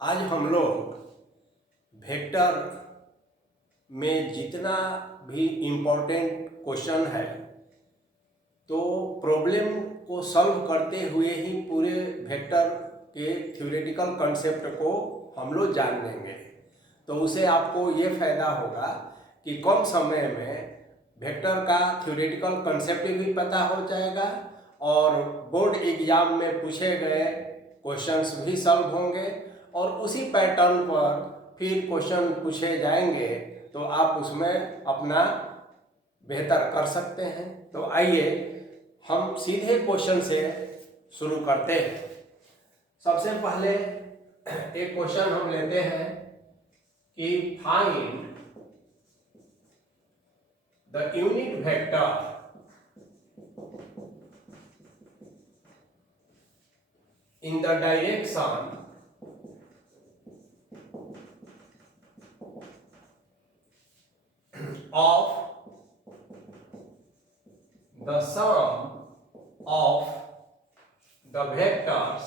आज हम लोग वेक्टर में जितना भी इम्पोर्टेंट क्वेश्चन है तो प्रॉब्लम को सॉल्व करते हुए ही पूरे वेक्टर के थ्योरेटिकल कंसेप्ट को हम लोग जान लेंगे। तो उसे आपको ये फ़ायदा होगा कि कम समय में वेक्टर का थ्योरेटिकल कंसेप्ट भी पता हो जाएगा और बोर्ड एग्जाम में पूछे गए क्वेश्चंस भी सॉल्व होंगे और उसी पैटर्न पर फिर क्वेश्चन पूछे जाएंगे तो आप उसमें अपना बेहतर कर सकते हैं। तो आइए हम सीधे क्वेश्चन से शुरू करते हैं। सबसे पहले एक क्वेश्चन हम लेते हैं कि find the unit vector in the direction of the sum of the vectors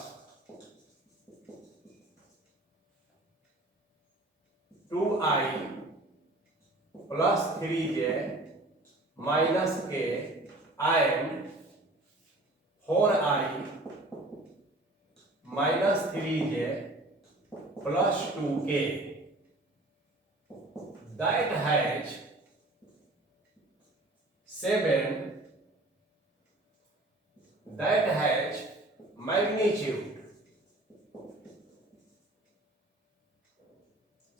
2i plus 3j minus k and 4i minus 3j plus 2k that has 7 magnitude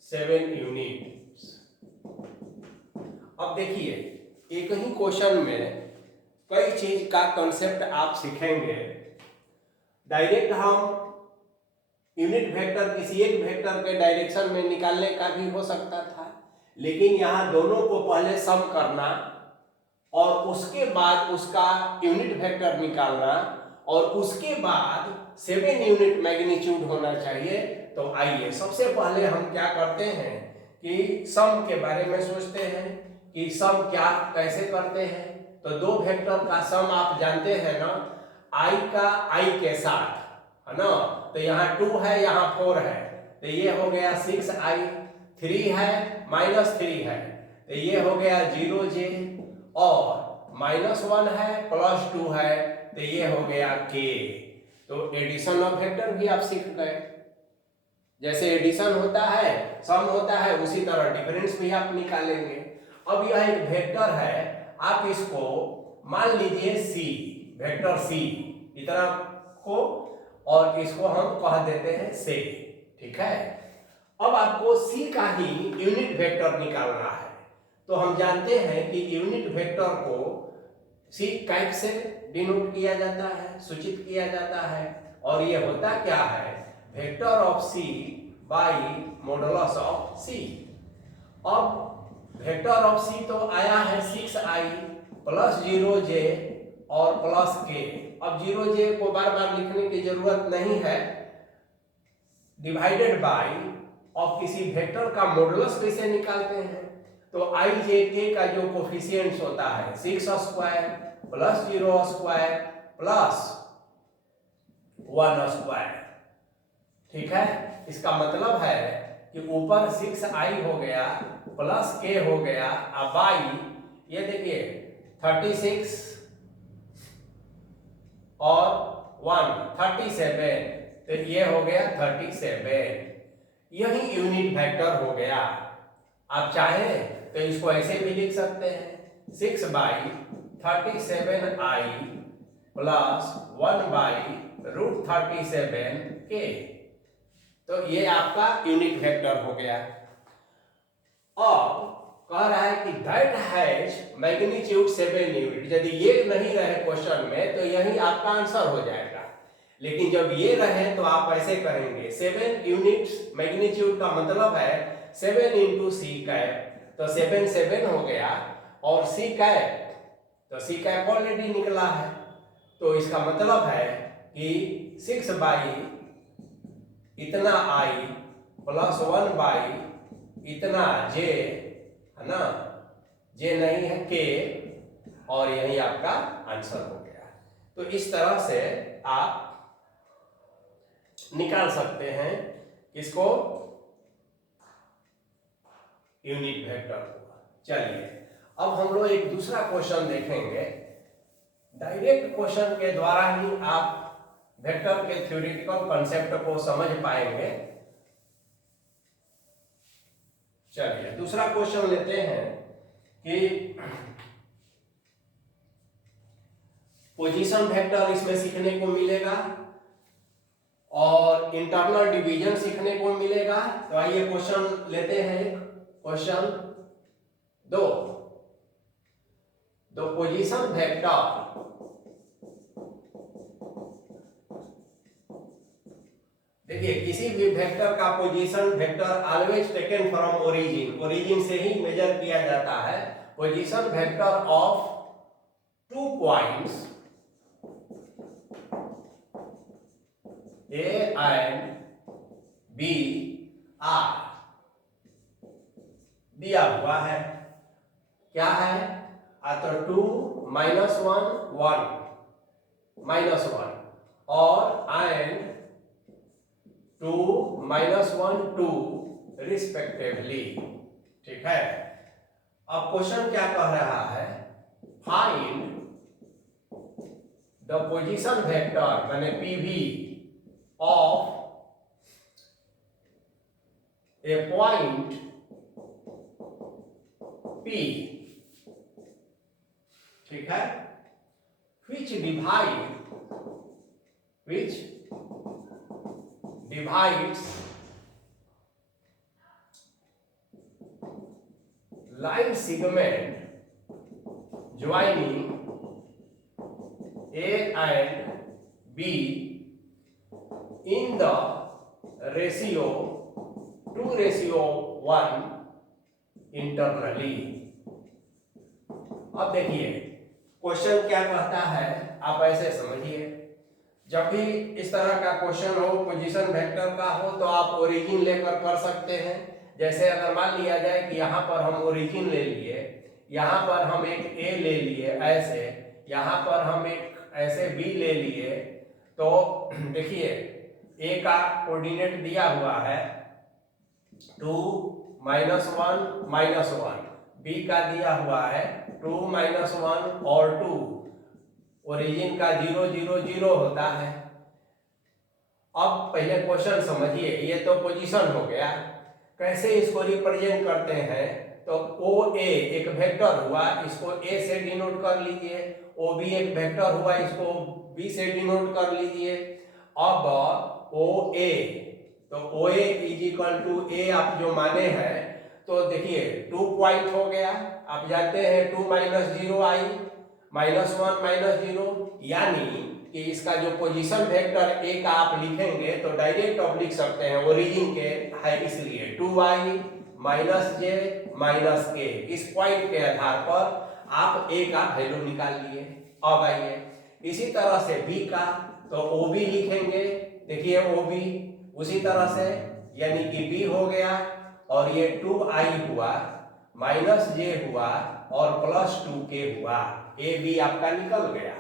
7 units. अब देखिए एक ही क्वेश्चन में कई चीज का कंसेप्ट आप सीखेंगे। डायरेक्ट हम यूनिट वेक्टर किसी एक वेक्टर के डायरेक्शन में निकालने का भी हो सकता था, लेकिन यहाँ दोनों को पहले सम करना और उसके बाद उसका यूनिट वेक्टर निकालना और उसके बाद 7 यूनिट मैग्नीट्यूड होना चाहिए। तो आइए सबसे पहले हम क्या करते हैं कि सम के बारे में सोचते हैं कि सम क्या कैसे करते हैं। तो दो वेक्टर का सम आप जानते हैं ना, i का i के साथ, है ना। तो यहाँ 2 है, यहाँ 4 है, तो ये हो गया 6i, 3 है -3 है, तो ये हो गया 0j और -1 है +2 है, तो ये हो गया k। तो एडिशन ऑफ वेक्टर भी आप सीख गए। जैसे एडिशन होता है, सम होता है, उसी तरह डिफरेंस भी आप निकालेंगे। अब यह एक वेक्टर है, आप इसको मान लीजिए c, वेक्टर c इतना को, और इसको हम कह देते हैं से, ठीक है। अब आपको c का ही यूनिट वेक्टर निकालना है। तो हम जानते हैं कि यूनिट वेक्टर को c कैप से डिनोट किया जाता है, सूचित किया जाता है, और ये होता क्या है, vector of c by modulus of c। अब वेक्टर ऑफ c तो आया है 6i प्लस 0j और प्लस k। अब 0j को बार बार लिखने की जरूरत नहीं है। डिवाइडेड बाई, अब किसी वेक्टर का मॉडुलस कैसे निकालते हैं, तो i j k का जो कोफिशिएंट्स होता है 6 square plus 0 square plus 1 square, ठीक है। इसका मतलब है कि ऊपर 6i हो गया प्लस k हो गया, अब बाई ये देखिए 36 और 1 37, तो ये हो गया 37। यही यूनिट वेक्टर हो गया। आप चाहें तो इसको ऐसे भी लिख सकते हैं 6/37i प्लस 1/√37k। तो ये आपका यूनिट वेक्टर हो गया। अब कह रहा है कि दैट हैज मैग्नीट्यूड 7 यूनिट। यदि ये नहीं रहे क्वेश्चन में तो यही आपका आंसर हो जाएगा, लेकिन जब ये रहे तो आप ऐसे करेंगे 7 यूनिट्स मैग्नीट्यूड का मतलब है 7 इंटू सी कैप, तो 7 7 हो गया, और सी कैप, तो सी कैप ऑलरेडी निकला है, तो इसका मतलब है कि 6 बाई इतना i प्लस 1 बाई इतना j, है ना, j नहीं है k, और यही आपका आंसर हो गया। तो इस तरह से आप निकाल सकते हैं किसको? यूनिट वेक्टर को। चलिए अब हम लोग एक दूसरा क्वेश्चन देखेंगे। डायरेक्ट क्वेश्चन के द्वारा ही आप वेक्टर के थ्योरेटिकल कॉन्सेप्ट को समझ पाएंगे। चलिए दूसरा क्वेश्चन लेते हैं कि पोजीशन वेक्टर इसमें सीखने को मिलेगा और इंटरनल डिवीजन सीखने को मिलेगा। तो आइए क्वेश्चन लेते हैं। क्वेश्चन 2, द पोजीशन वेक्टर देखिए किसी भी वेक्टर का position vector always taken from origin, origin से ही मेजर किया जाता है। Position vector of 2 points A and B R दिया हुआ है। क्या है? तो 2 -1 1 -1 और and 2 -1 2 रिस्पेक्टिवली। ठीक है। अब क्वेश्चन क्या कह रहा है? फाइंड द पोजीशन वेक्टर माने PV of a point P, ठीक है, which divides line segment joining A and B in the ratio 2:1 internally। अब देखिए क्वेश्चन क्या कहता है, आप ऐसे समझिए। जब भी इस तरह का क्वेश्चन हो पोजीशन वेक्टर का हो तो आप ओरिजिन लेकर कर सकते हैं। जैसे अगर मान लिया जाए कि यहाँ पर हम ओरिजिन ले लिए, यहाँ पर हम एक A ले लिए ऐसे, यहाँ पर हम एक ऐसे B ले लिए, तो देखिए A का कोऑर्डिनेट दिया हुआ है 2 -1 -1, B का दिया हुआ है 2 -1 और 2, ओरिजिन का 0 0 0 होता है। अब पहले क्वेश्चन समझिए, ये तो पोजीशन हो गया। कैसे इसको रिप्रेजेंट करते हैं? तो OA एक वेक्टर हुआ, इसको A से डिनोट कर लीजिए। OB एक वेक्टर हुआ, इसको B से डिनोट कर लीजिए। अब OA, तो OA = A आप जो माने हैं, तो देखिए 2 पॉइंट हो गया। आप जानते हैं 2 - 0 आई -1 -0, यानी कि इसका जो पोजीशन वेक्टर A का आप लिखेंगे तो डायरेक्ट आप लिख सकते हैं, ओरिजिन के है इसलिए 2i -j -k। इस पॉइंट के आधार पर आप A का वैल्यू निकाल लिए। अब आइए इसी तरह से B का, तो OB लिखेंगे। देखिए OB उसी तरह से, यानी कि B हो गया और ये 2i हुआ -j हुआ और +2k हुआ। AB आपका निकल गया।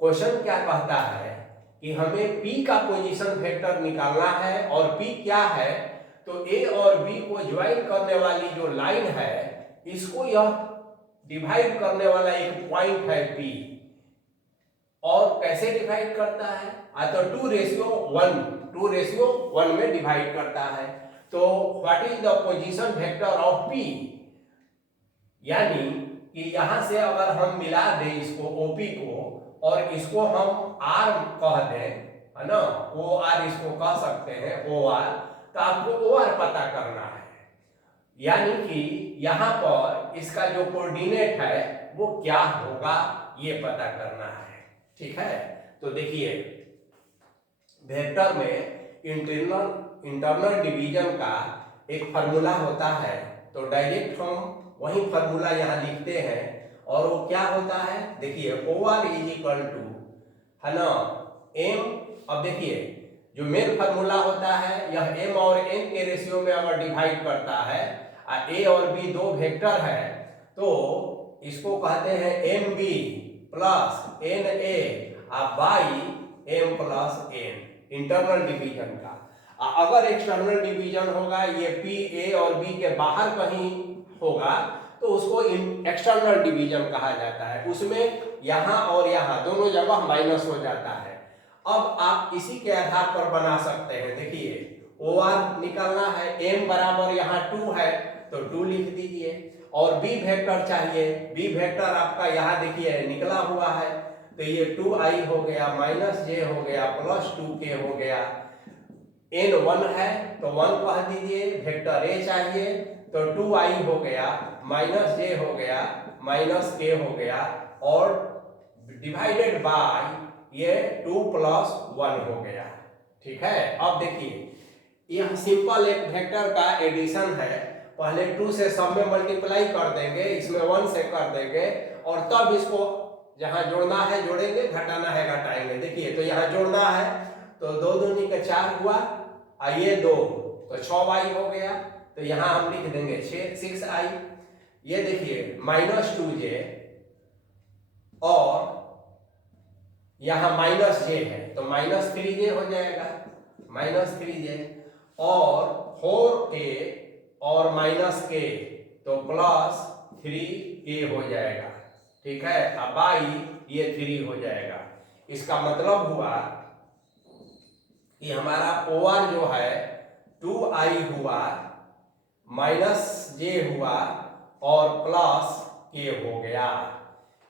क्वेश्चन क्या कहता है कि हमें P का पोजीशन वेक्टर निकालना है और P क्या है? तो A और B को ज्वाइन करने वाली जो लाइन है, इसको यह डिवाइड करने वाला एक पॉइंट है P। और कैसे डिवाइड करता है? तो 2:1 में डिवाइड करता है। तो what is the position vector of P? यानी कि यहां से अगर हम मिला दें इसको OP को और इसको हम R कह दें, है ना, OR इसको कह सकते हैं OR, तो आपको OR पता करना है। यानी कि यहाँ पर इसका जो कोऑर्डिनेट है वो क्या होगा, ये पता करना है। ठीक है। तो देखिए वेक्टर में इंटरनल डिवीजन का एक फार्मूला होता है, तो डायरेक्ट हम वही फार्मूला यहाँ लिखते हैं। और वो क्या होता है? देखिए OR = है ना M। अब देखिए जो मेन फार्मूला होता है, यह M और N के रेशियो में अगर डिवाइड करता है, A और B दो वेक्टर है, तो इसको कहते हैं MB + NA by M + N, internal division का। अगर एक्सटर्नल डिवीजन होगा, ये पी ए और बी के बाहर कहीं होगा तो उसको एक्सटर्नल डिवीजन कहा जाता है। उसमें यहाँ और यहाँ दोनों जगह माइनस हो जाता है। अब आप इसी के आधार पर बना सकते हैं। देखिए ओ आर निकालना है, एम बराबर यहाँ 2 है तो 2 लिख दीजिए, और बी वेक्टर चाहिए। बी वेक्टर आपका यहाँ देखिए निकला हुआ है, तो ये 2i हो गया, माइनस जे हो गया, प्लस 2k हो गया। n 1 है तो 1 कह दीजिए, वेक्टर a चाहिए तो 2i हो गया, माइनस जे हो गया, माइनस k हो गया, और डिवाइडेड बाय ये 2 प्लस 1 हो गया। ठीक है। अब देखिए यह सिंपल एक वेक्टर का एडिशन है। पहले 2 से सब में मल्टीप्लाई कर देंगे, इसमें 1 से कर देंगे, और तब इसको जहां जोड़ना है जोड़ेंगे, घटाना है घटाएंगे। देखिए तो यहाँ जोड़ना है तो 2 दूनी का 4 हुआ, ये 2 तो 6y हो गया, तो यहाँ हम लिख देंगे 6i। ये देखिए माइनस 2j और यहाँ माइनस j है तो माइनस 3j हो जाएगा, माइनस 3j, और 4k और माइनस k तो प्लस 3k हो जाएगा। ठीक है। अब बाई ये 3 हो जाएगा। इसका मतलब हुआ कि हमारा OR जो है 2i हुआ, माइनस j हुआ और प्लस k हो गया।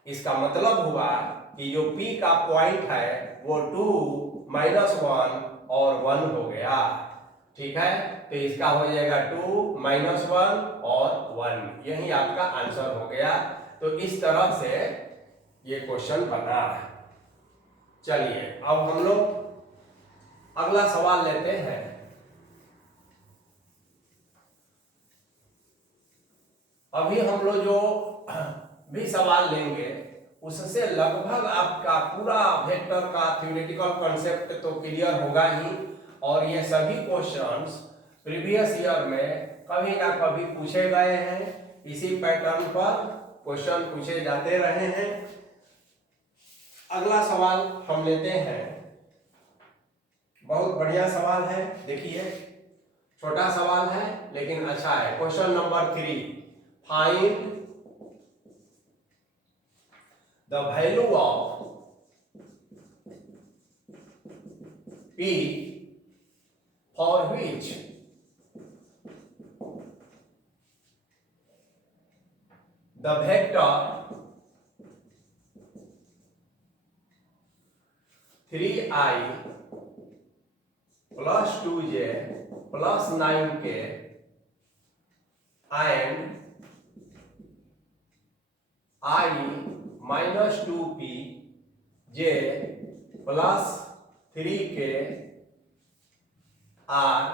इसका मतलब हुआ कि जो P का पॉइंट है वो 2 माइनस 1 और 1 हो गया। ठीक है। तो इसका हो जाएगा 2 माइनस 1 और 1, यही आपका आंसर हो गया। तो इस तरह से ये क्वेश्चन बना। चलिए अब हम लोग अगला सवाल लेते हैं। अभी हम लोग जो भी सवाल लेंगे उससे लगभग आपका पूरा वेक्टर का थ्योरेटिकल कॉन्सेप्ट तो क्लियर होगा ही, और ये सभी क्वेश्चंस प्रीवियस ईयर में कभी ना कभी पूछे गए हैं। इसी पैटर्न पर क्वेश्चन पूछे जाते रहे हैं। अगला सवाल हम लेते हैं, बहुत बढ़िया सवाल है। देखिए छोटा सवाल है लेकिन अच्छा है। Question number 3, find the value of P for which the vector 3i plus 2j plus 9k and I minus 2p j plus 3k are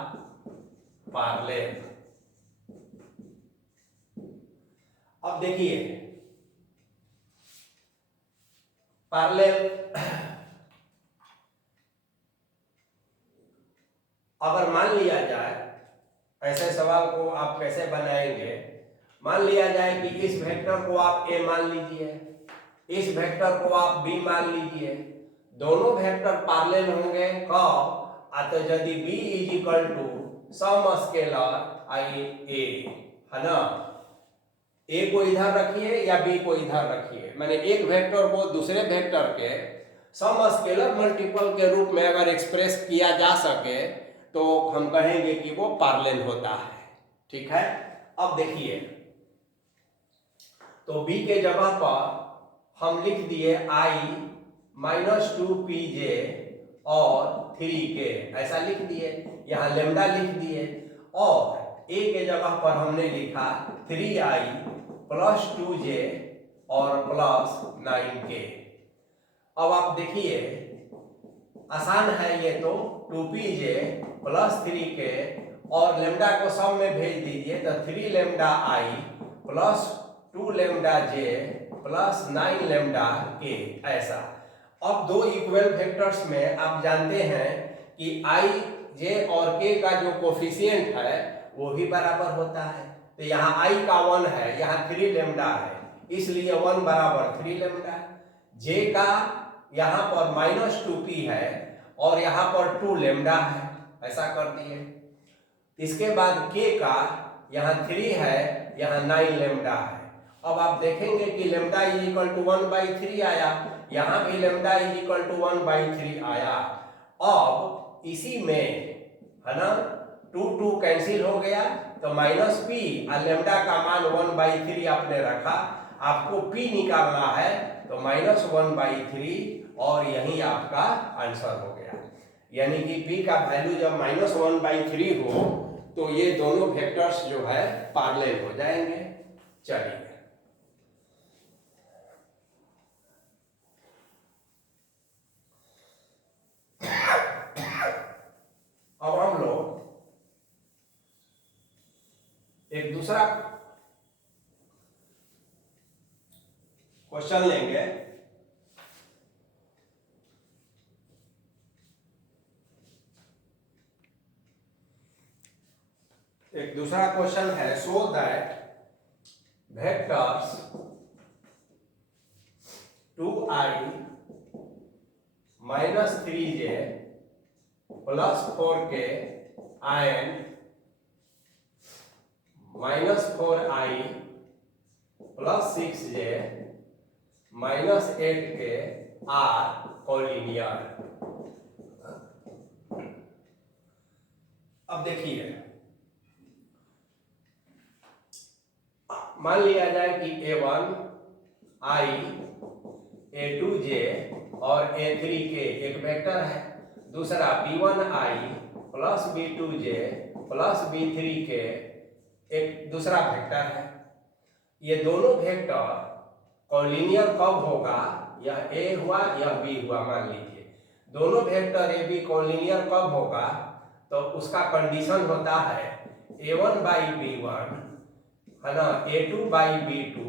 parallel। अब देखिए पैरेलल अगर मान लिया जाए, ऐसे सवाल को आप कैसे बनाएंगे। मान लिया जाए कि इस वेक्टर को आप a मान लीजिए, इस वेक्टर को आप b मान लीजिए, दोनों वेक्टर पैरेलल होंगे कब? तो यदि b is equal to some scalar i a, है ना। a को इधर रखिए या b को इधर रखिए, माने एक वेक्टर को दूसरे वेक्टर के सम स्केलर मल्टीपल के रूप में अगर एक्सप्रेस किया जा सके तो हम कहेंगे कि वो पैरेलल होता है। ठीक है। अब देखिए तो b के जगह पर हम लिख दिए i माइनस 2pj और 3k, ऐसा लिख दिए। यहाँ लेमडा लिख दिए, और a के जगह पर हमने लिखा 3i प्लस 2j और प्लस 9k। अब आप देखिए आसान है ये तो, 2pj प्लस 3k और लेमडा को सब में भेज दीजिए तो 3 lambda i plus 2 lambda j plus 9 lambda k, ऐसा। अब दो इक्वल वेक्टर्स में आप जानते हैं कि i j और k का जो कोफिशिएंट है वो भी बराबर होता है। तो यहाँ i का 1 है, यहाँ 3 लेमडा है, इसलिए 1 बराबर 3 लेमडा। j का यहाँ पर माइनस 2p है और यहाँ पर 2 लेमडा है, ऐसा कर दिए। इसके बाद k का यहाँ 3 है, यहाँ 9 लेमडा है। अब आप देखेंगे कि लेमडा इज इक्वल टू 1/3 आया, यहाँ भी लेमडा इज इक्वल टू 1/3 आया। अब इसी में है ना 2 कैंसिल हो गया तो माइनस पी और लेमडा का मान 1/3 आपने रखा, आपको पी निकालना है तो -1/3 और यही आपका आंसर हो गया। यानी कि p का वैल्यू जब -1/3 हो तो ये दोनों वेक्टर्स जो है पैरेलल हो जाएंगे। चलिए अब हम लोग एक दूसरा क्वेश्चन लेंगे। एक दूसरा क्वेश्चन है, show that vectors 2i - 3j + 4k and -4i + 6j - 8k are collinear। अब देखिए, मान लिया जाए कि a1i a2j और a3k एक वेक्टर है, दूसरा b1i + b2j + b3k एक दूसरा वेक्टर है। ये दोनों वेक्टर कॉलिनियर कब होगा, यह a हुआ यह b हुआ, मान लीजिए दोनों वेक्टर ए बी कॉलिनियर कब होगा, तो उसका कंडीशन होता है a1/b1 है ना, a2/b2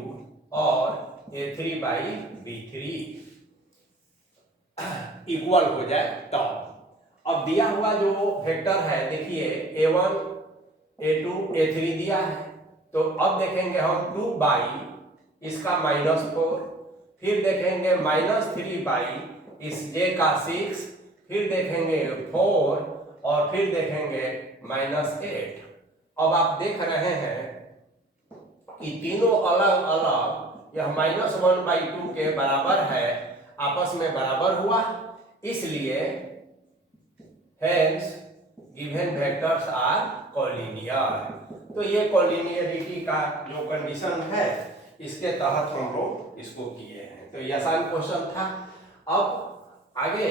और a3/b3 इक्वल हो जाए तब। अब दिया हुआ जो वेक्टर है देखिए a1 a2 a3 दिया है, तो अब देखेंगे हम 2 इसका -4, फिर देखेंगे -3 इस j का 6, फिर देखेंगे 4 और फिर देखेंगे -8। अब आप देख रहे हैं कि तीनों अलग अलग यह -1/2 के बराबर है, आपस में बराबर हुआ, इसलिए hence given vectors are collinear. तो ये कॉलिनियरिटी का जो कंडीशन है इसके तहत हम लोग इसको किए हैं। तो ये आसान क्वेश्चन था। अब आगे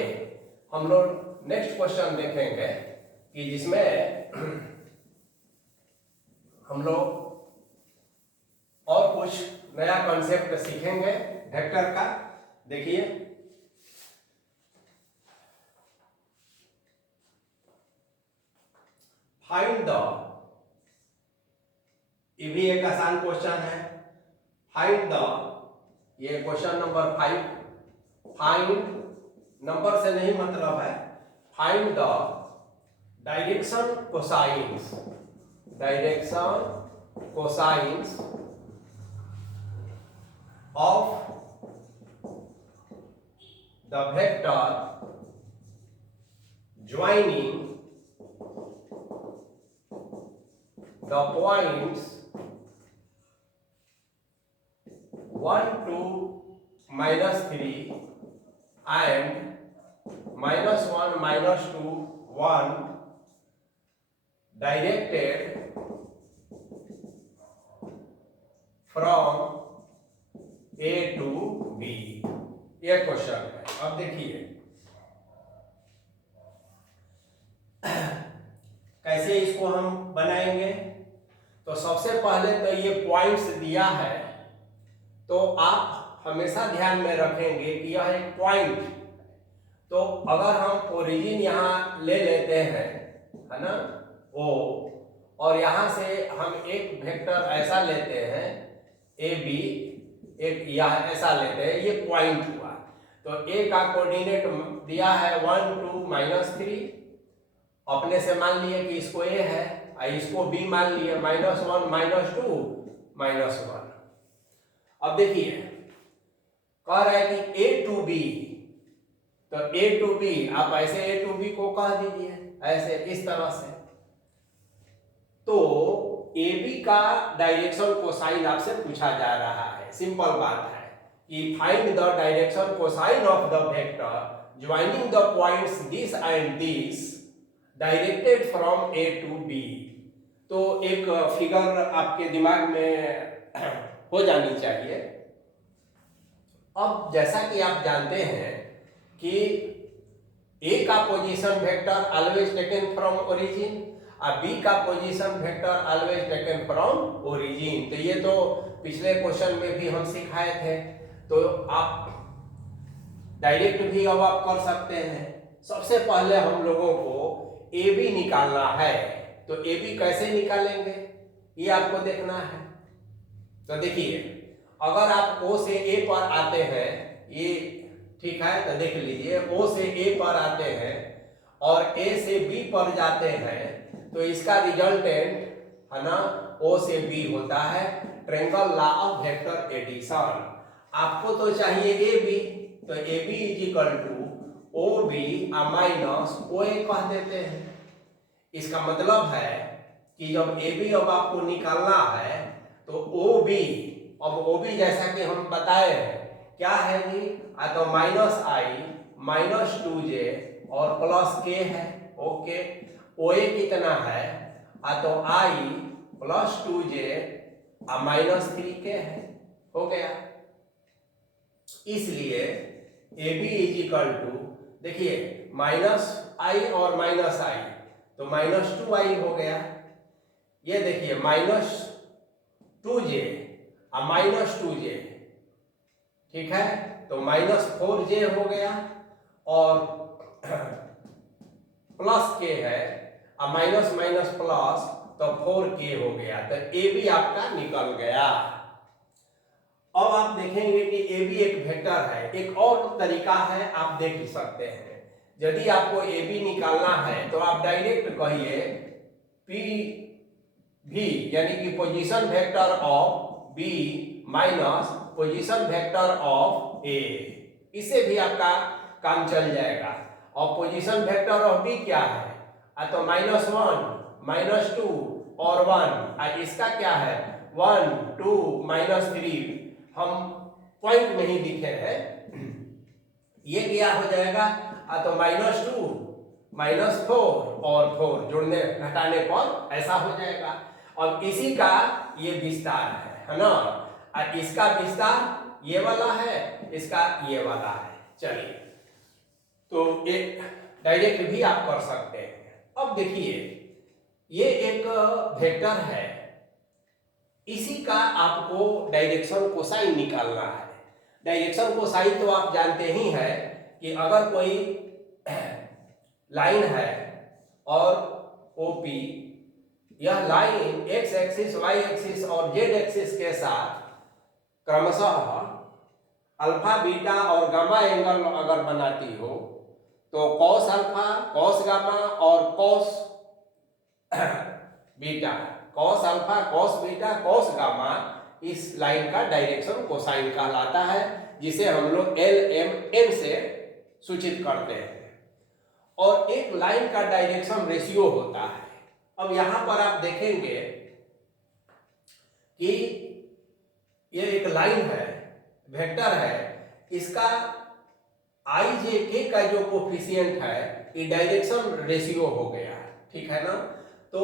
हम लोग नेक्स्ट क्वेश्चन देखेंगे कि जिसमें हम लोग और कुछ नया कॉन्सेप्ट सीखेंगे वेक्टर का। देखिए फाइंड द, ये भी एक आसान क्वेश्चन है, फाइंड द, ये क्वेश्चन नंबर 5, फाइंड नंबर से नहीं मतलब है, find the direction cosines, direction cosines of the vector joining the points 1 to -3 and -1 -2 1 directed from A to B। ये क्वेश्चन है। अब देखिए कैसे इसको हम बनाएंगे। तो सबसे पहले तो ये पॉइंट्स दिया है, तो आप हमेशा ध्यान में रखेंगे कि यह एक पॉइंट, तो अगर हम ओरिजिन यहाँ ले लेते हैं है ना O, और यहाँ से हम एक वेक्टर ऐसा लेते हैं ए बी, एक यह ऐसा लेते हैं, ये पॉइंट हुआ। तो ए का कोऑर्डिनेट दिया है 1 2 -3, अपने से मान लिए कि इसको ए है और इसको बी मान लिए -1 -2 -1। अब देखिए कह रहा है कि ए टू बी, तो ए टू बी आप ऐसे ए टू बी को कह दीजिए, ऐसे इस तरह से। तो ए बी का डायरेक्शन कोसाइन आपसे पूछा जा रहा है। सिंपल बात है कि find the direction cosine of the vector joining the points this and this directed from A to B. तो एक फिगर आपके दिमाग में हो जानी चाहिए। अब जैसा कि आप जानते हैं कि ए का position vector always taken from origin और बी का position vector always taken from origin. तो ये तो पिछले क्वेश्चन में भी हम सिखाए थे। तो आप डायरेक्ट भी अब आप कर सकते हैं। सबसे पहले हम लोगों को ए बी निकालना है। तो ए बी कैसे निकालेंगे ये आपको देखना है। तो देखिए, अगर आप ओ से ए पर आते हैं, ये ठीक है, तो देख लीजिए ओ से ए पर आते हैं और ए से बी पर जाते हैं, तो इसका रिजल्टेंट है ना ओ से बी होता है। Triangle law of vector addition. आपको तो चाहिए ए बी, तो A B is equal to O B minus O A कह देते हैं। इसका मतलब है कि जब ए बी अब आपको निकालना है तो ओ बी, अब ओ बी जैसा कि हम बताए हैं क्या है जी, तो माइनस आई माइनस 2j और प्लस के है। ओके, ओ ए कितना है, तो आई प्लस 2j माइनस 3k है। हो गया। इसलिए A B is equal to, देखिए माइनस आई और माइनस आई, तो माइनस 2i हो गया। ये देखिए माइनस 2j माइनस 2j, ठीक है, तो माइनस 4j हो गया और प्लस के है, माइनस माइनस प्लस, तो 4k हो गया। तो ए बी आपका निकल गया। अब आप देखेंगे कि ए बी एक वेक्टर है। एक और तरीका है, आप देख सकते हैं। यदि आपको ए बी निकालना है तो आप डायरेक्ट कहिए पी भी, यानी कि position vector of B minus position vector of A. इससे भी आपका काम चल जाएगा। और पोजीशन वेक्टर ऑफ बी क्या है, तो माइनस 1 माइनस 2 और 1। इसका क्या है 1 2 माइनस 3, हम पॉइंट में ही दिखे हैं। ये क्या हो जाएगा, तो माइनस 2 माइनस 4 और 4 जोड़ने घटाने पर ऐसा हो जाएगा। और इसी का ये विस्तार है ना। इसका विस्तार ये वाला है, इसका ये वाला है। चलिए, तो एक डायरेक्ट भी आप कर सकते हैं। अब देखिए, ये एक वेक्टर है, इसी का आपको डायरेक्शन कोसाइन निकालना है। डायरेक्शन कोसाइन तो आप जानते ही हैं कि अगर कोई लाइन है और ओपी, यह line x axis y axis और जेड एक्सिस के साथ क्रमशः अल्फा बीटा और गामा एंगल अगर बनाती हो, तो कॉस अल्फा कॉस गामा और cos beta, cos alpha cos beta cos gamma, इस लाइन का डायरेक्शन कोसाइन कहलाता है, जिसे हम लोग एल एम एन से सूचित करते हैं। और एक लाइन का डायरेक्शन रेशियो होता है। अब यहां पर आप देखेंगे कि ये एक लाइन है, वेक्टर है, इसका आई जे के का जो कोफिशिएंट है, ये डायरेक्शन रेशियो हो गया, ठीक है ना। तो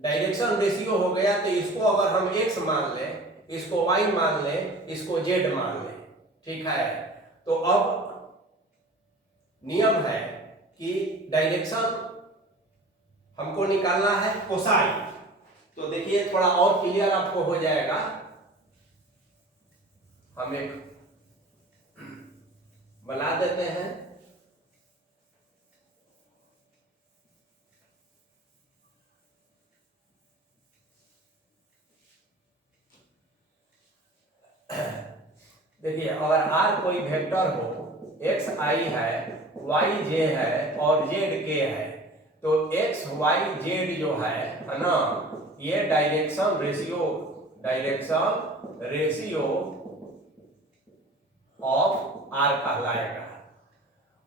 डायरेक्शन रेशियो हो गया, तो इसको अगर हम x मान लें, इसको y मान लें, इसको z मान लें, ठीक है। तो अब नियम है कि डायरेक्शन हमको निकालना है कोसाइन। तो देखिए थोड़ा और क्लियर आपको हो जाएगा। हम एक बना देते हैं। देखिए, अगर r कोई वेक्टर हो, x i है, y j है और z k है, तो x y z जो है ना, ये डायरेक्शन रेशियो ऑफ r कहलाएगा।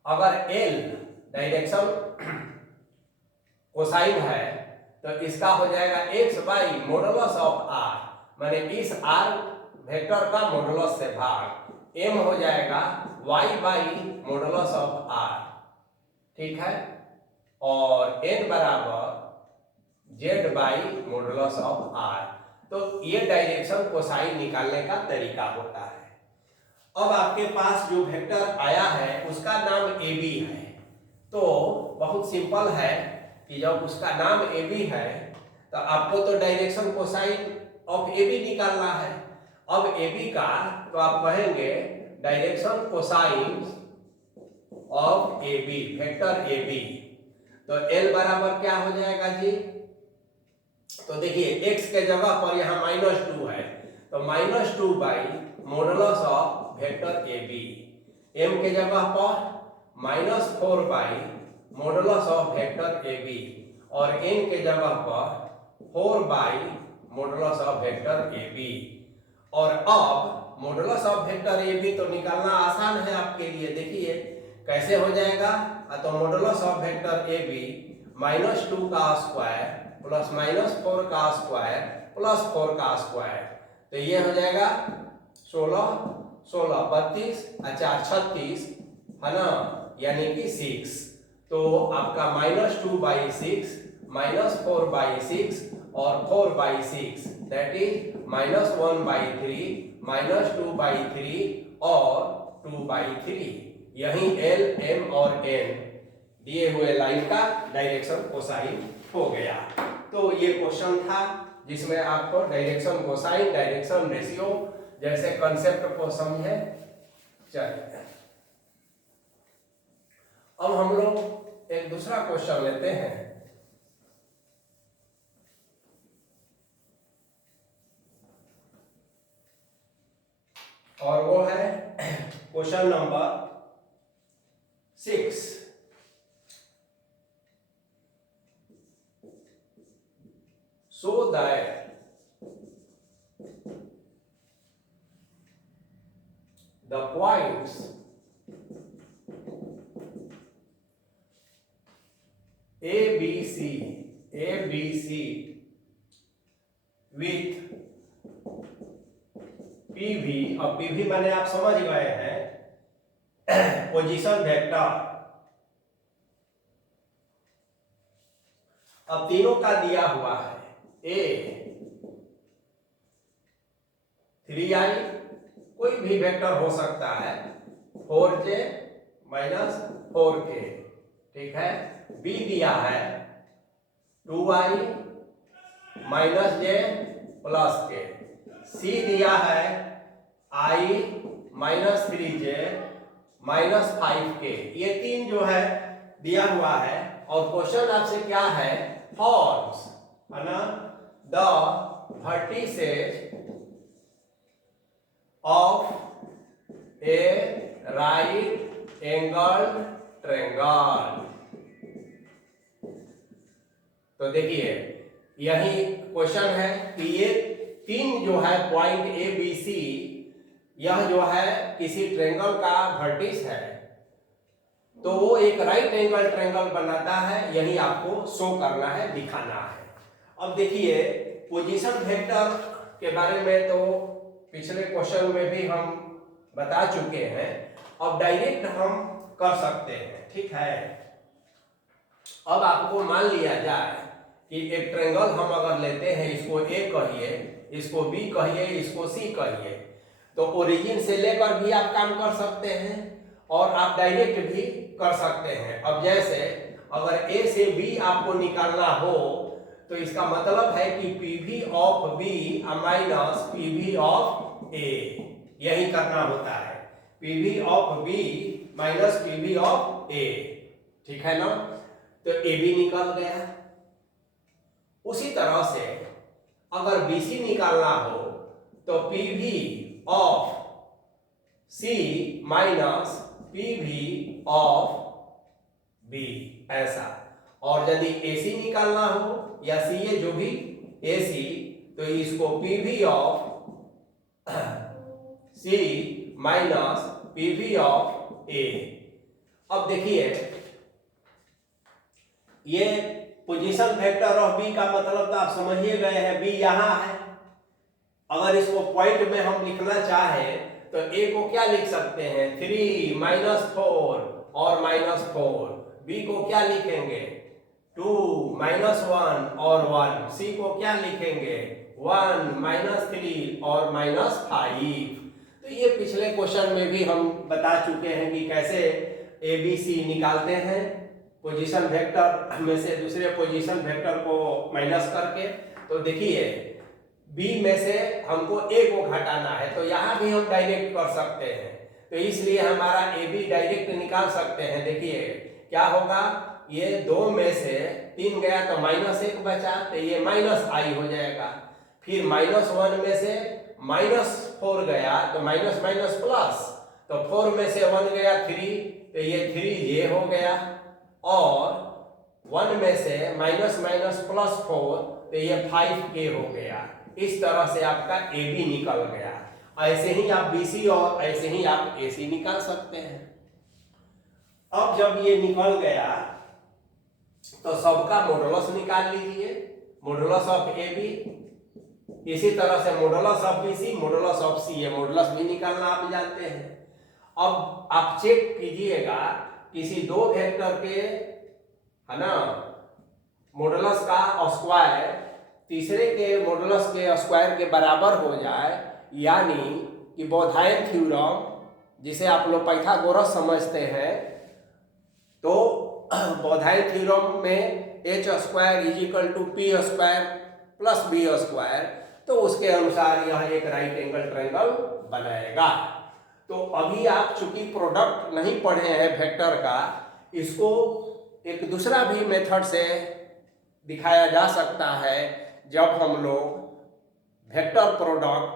अगर l डायरेक्शन कोसाइन है तो इसका हो जाएगा x by modulus of r, माने इस r वेक्टर का मॉडुलस से भाग, m हो जाएगा y by modulus of r, ठीक है, और n बराबर z by modulus of r। तो ये डायरेक्शन कोसाइन निकालने का तरीका होता है। अब आपके पास जो वेक्टर आया है उसका नाम AB है, तो बहुत सिंपल है कि जब उसका नाम AB है तो आपको तो डायरेक्शन कोसाइन ऑफ AB निकालना है। अब AB का तो आप कहेंगे direction cosine of AB, vector AB, तो L बराबर क्या हो जाएगा जी? तो देखिए x के जगह पर यहाँ -2 है तो -2 by modulus of vector AB, m के जगह पर -4 by modulus of vector AB और n के जगह पर 4 by modulus of vector AB। और अब मॉडुलस ऑफ वेक्टर AB तो निकालना आसान है आपके लिए, देखिए कैसे हो जाएगा। तो मॉडुलस ऑफ वेक्टर AB -2 का स्क्वायर प्लस -4 का स्क्वायर प्लस 4 का स्क्वायर, तो ये हो जाएगा 16 16 32 4 36 है ना, यानी कि 6। तो आपका -2/6 -4/6 और 4/6 दैट इज -1/3 -2/3 और 2/3। यही L, M और N दिए हुए लाइन का डायरेक्शन कोसाइन हो गया। तो ये क्वेश्चन था जिसमें आपको डायरेक्शन कोसाइन, डायरेक्शन रेशियो जैसे कंसेप्ट को समझे। चलिए अब हम लोग एक दूसरा क्वेश्चन लेते हैं। और वो है question number 6। So that the points ABC with PV, अब PV माने आप समझ गए हैं पोजीशन वेक्टर। अब तीनों का दिया हुआ है A 3i, कोई भी वेक्टर हो सकता है 4j - 4k, ठीक है। B दिया है 2i - j + k। C दिया है i - 3j - 5k। ये तीन जो है दिया हुआ है और क्वेश्चन आपसे क्या है, फॉर्म्स है ना the vertices of a right angled triangle। तो देखिए यही क्वेश्चन है कि ये तीन जो है पॉइंट ए बी सी, यह जो है किसी ट्रायंगल का वर्टिस है, तो वो एक राइट एंगल ट्रायंगल बनाता है, यही आपको शो करना है, दिखाना है। अब देखिए पोजीशन वेक्टर के बारे में तो पिछले क्वेश्चन में भी हम बता चुके हैं, अब डायरेक्ट हम कर सकते हैं, ठीक है। अब आपको मान लिया जाए कि एक ट्रायंगल हम अगर लेते हैं, इसको ए कहिए, इसको बी कहिए, इसको सी कहिए, तो ओरिजिन से लेकर भी आप काम कर सकते हैं और आप डायरेक्ट भी कर सकते हैं। अब जैसे अगर ए से बी आपको निकालना हो तो इसका मतलब है कि PV of B minus PV of A, यही करना होता है, PV of B minus PV of A, ठीक है ना। तो ए बी निकल गया। उसी तरह से अगर बीसी निकालना हो तो PV of C minus PV of B, ऐसा। और यदि एसी निकालना हो या सीए जो भी एसी, तो इसको PV of C minus PV of A. अब देखिए ये पोजीशन वेक्टर ऑफ बी का मतलब तो आप समझ ही गए हैं, बी यहाँ है। अगर इसको पॉइंट में हम लिखना चाहें तो ए को क्या लिख सकते हैं, 3 -4 और -4। बी को क्या लिखेंगे, 2 -1 और 1। सी को क्या लिखेंगे, 1 -3 और -5। तो ये पिछले क्वेश्चन में भी हम बता चुके हैं कि कैसे ए बी सी निकालते हैं, पोजीशन वेक्टर में से दूसरे पोजीशन वेक्टर को माइनस करके। तो देखिए बी में से हमको ए को घटाना है, तो यहाँ भी हम डायरेक्ट कर सकते हैं, तो इसलिए हमारा ए बी डायरेक्ट निकाल सकते हैं। देखिए क्या होगा, ये 2 में से 3 गया तो -1 बचा, तो ये -i हो जाएगा। फिर -1 में से -4 गया तो माइनस माइनस प्लस, तो 4 में से 1 गया 3, तो ये 3j हो गया। और 1 में से माइनस माइनस प्लस 4, तो ये 5k हो गया। इस तरह से आपका ए बी निकल गया। ऐसे ही आप बी सी और ऐसे ही आप ए सी निकाल सकते हैं। अब जब ये निकल गया तो सबका मॉडुलस निकाल लीजिए, मॉडुलस ऑफ ए बी। इसी तरह से modulus of B C, modulus of C, ये मॉडुलस भी निकालना आप जानते हैं। अब आप चेक कीजिएगा किसी दो वेक्टर के, है ना, मॉडुलस का स्क्वायर तीसरे के मॉडुलस के स्क्वायर के बराबर हो जाए, यानी कि बोधायन थ्योरम, जिसे आप लोग पाइथागोरस समझते हैं, तो बोधायन थ्योरम में h² = p² + b², तो उसके अनुसार यह एक राइट एंगल ट्रायंगल बनाएगा। तो अभी आप चूंकि प्रोडक्ट नहीं पढ़े हैं वेक्टर का, इसको एक दूसरा भी मेथड से दिखाया जा सकता है, जब हम लोग वेक्टर प्रोडक्ट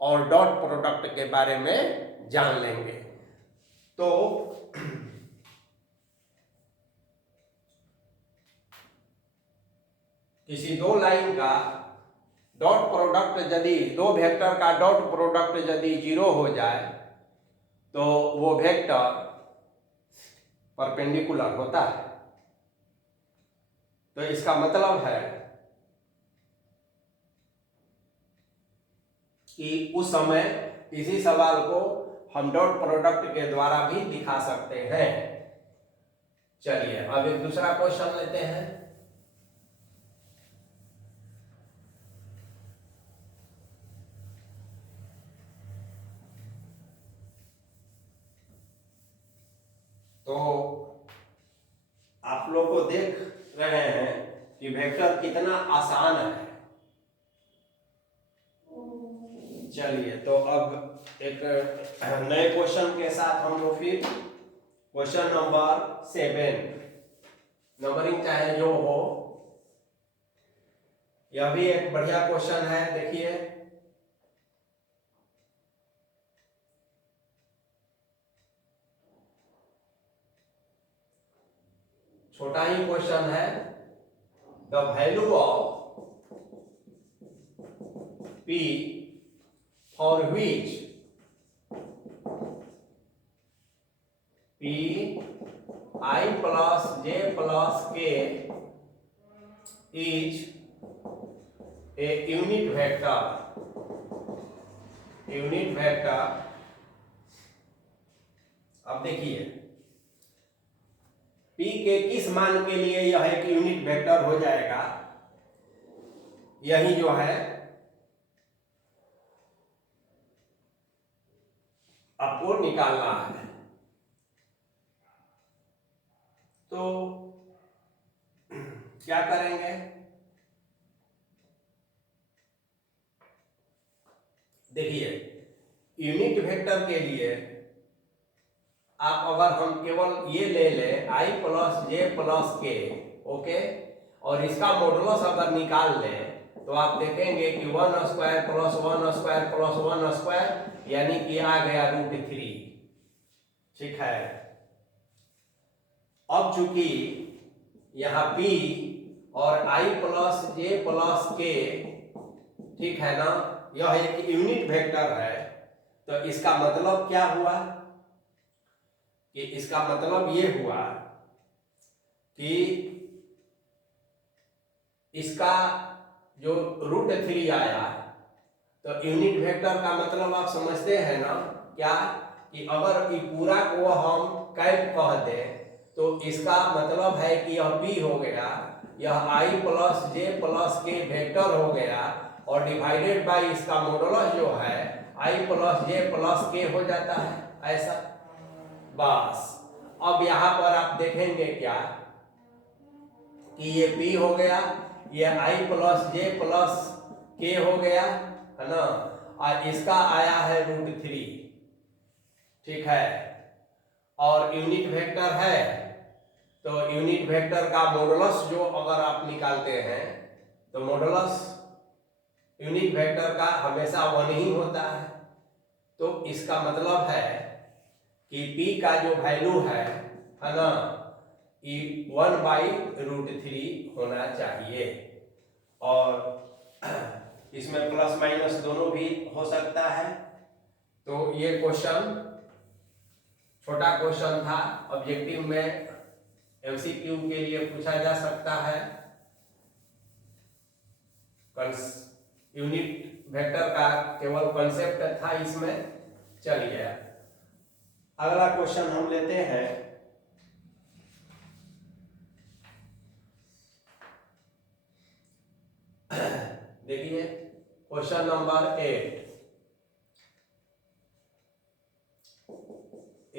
और डॉट प्रोडक्ट के बारे में जान लेंगे। तो किसी दो लाइन का डॉट प्रोडक्ट यदि, दो वेक्टर का डॉट प्रोडक्ट यदि 0 हो जाए तो वो वेक्टर परपेंडिकुलर होता है। तो इसका मतलब है कि उस समय इसी सवाल को हम डॉट प्रोडक्ट के द्वारा भी दिखा सकते हैं। चलिए अब एक दूसरा क्वेश्चन लेते हैं। तो आप लोग को देख रहे हैं कि वेक्टर कितना आसान है। चलिए तो अब एक नए क्वेश्चन के साथ हम लोग फिर क्वेश्चन नंबर 7, नंबरिंग चाहे जो हो, यह भी एक बढ़िया क्वेश्चन है। देखिए छोटा ही क्वेश्चन है। The value of P for which P I plus J plus K is a unit vector, unit vector। अब देखिए P के किस मान के लिए यह एक यूनिट वेक्टर हो जाएगा, यही जो है आपको निकालना है। तो क्या करेंगे, देखिए यूनिट वेक्टर के लिए आप अगर हम केवल ये ले लें I + J + K, ओके, और इसका मॉडुलस अगर निकाल लें तो आप देखेंगे कि 1² + 1² + 1², यानी कि आ गया √3। ठीक है। अब चूंकि यहाँ P और I + J + K, ठीक है ना, यह एक यूनिट वेक्टर है, तो इसका मतलब क्या हुआ कि इसका मतलब ये हुआ कि इसका जो √3 आया, तो यूनिट वेक्टर का मतलब आप समझते हैं ना क्या, कि अगर ये पूरा को हम कैप कह दें तो इसका मतलब है कि यह p हो गया, यह i plus j plus k vector हो गया, और डिवाइडेड बाय इसका मॉडुलस जो है i plus j plus k हो जाता है ऐसा। बस अब यहाँ पर आप देखेंगे क्या कि ये p हो गया, ये i plus j plus k हो गया है ना, और इसका आया है √3, ठीक है। और यूनिट वेक्टर है, तो यूनिट वेक्टर का मॉडुलस जो अगर आप निकालते हैं तो मॉडुलस यूनिट वेक्टर का हमेशा 1 ही होता है। तो इसका मतलब है कि p का जो वैल्यू है ना, ये 1/√3 होना चाहिए। और इसमें प्लस माइनस दोनों भी हो सकता है। तो ये क्वेश्चन छोटा क्वेश्चन था, ऑब्जेक्टिव में एमसीक्यू के लिए पूछा जा सकता है। यूनिट वेक्टर का केवल कॉन्सेप्ट था इसमें। चलिए अगला क्वेश्चन हम लेते हैं। देखिए question number 8,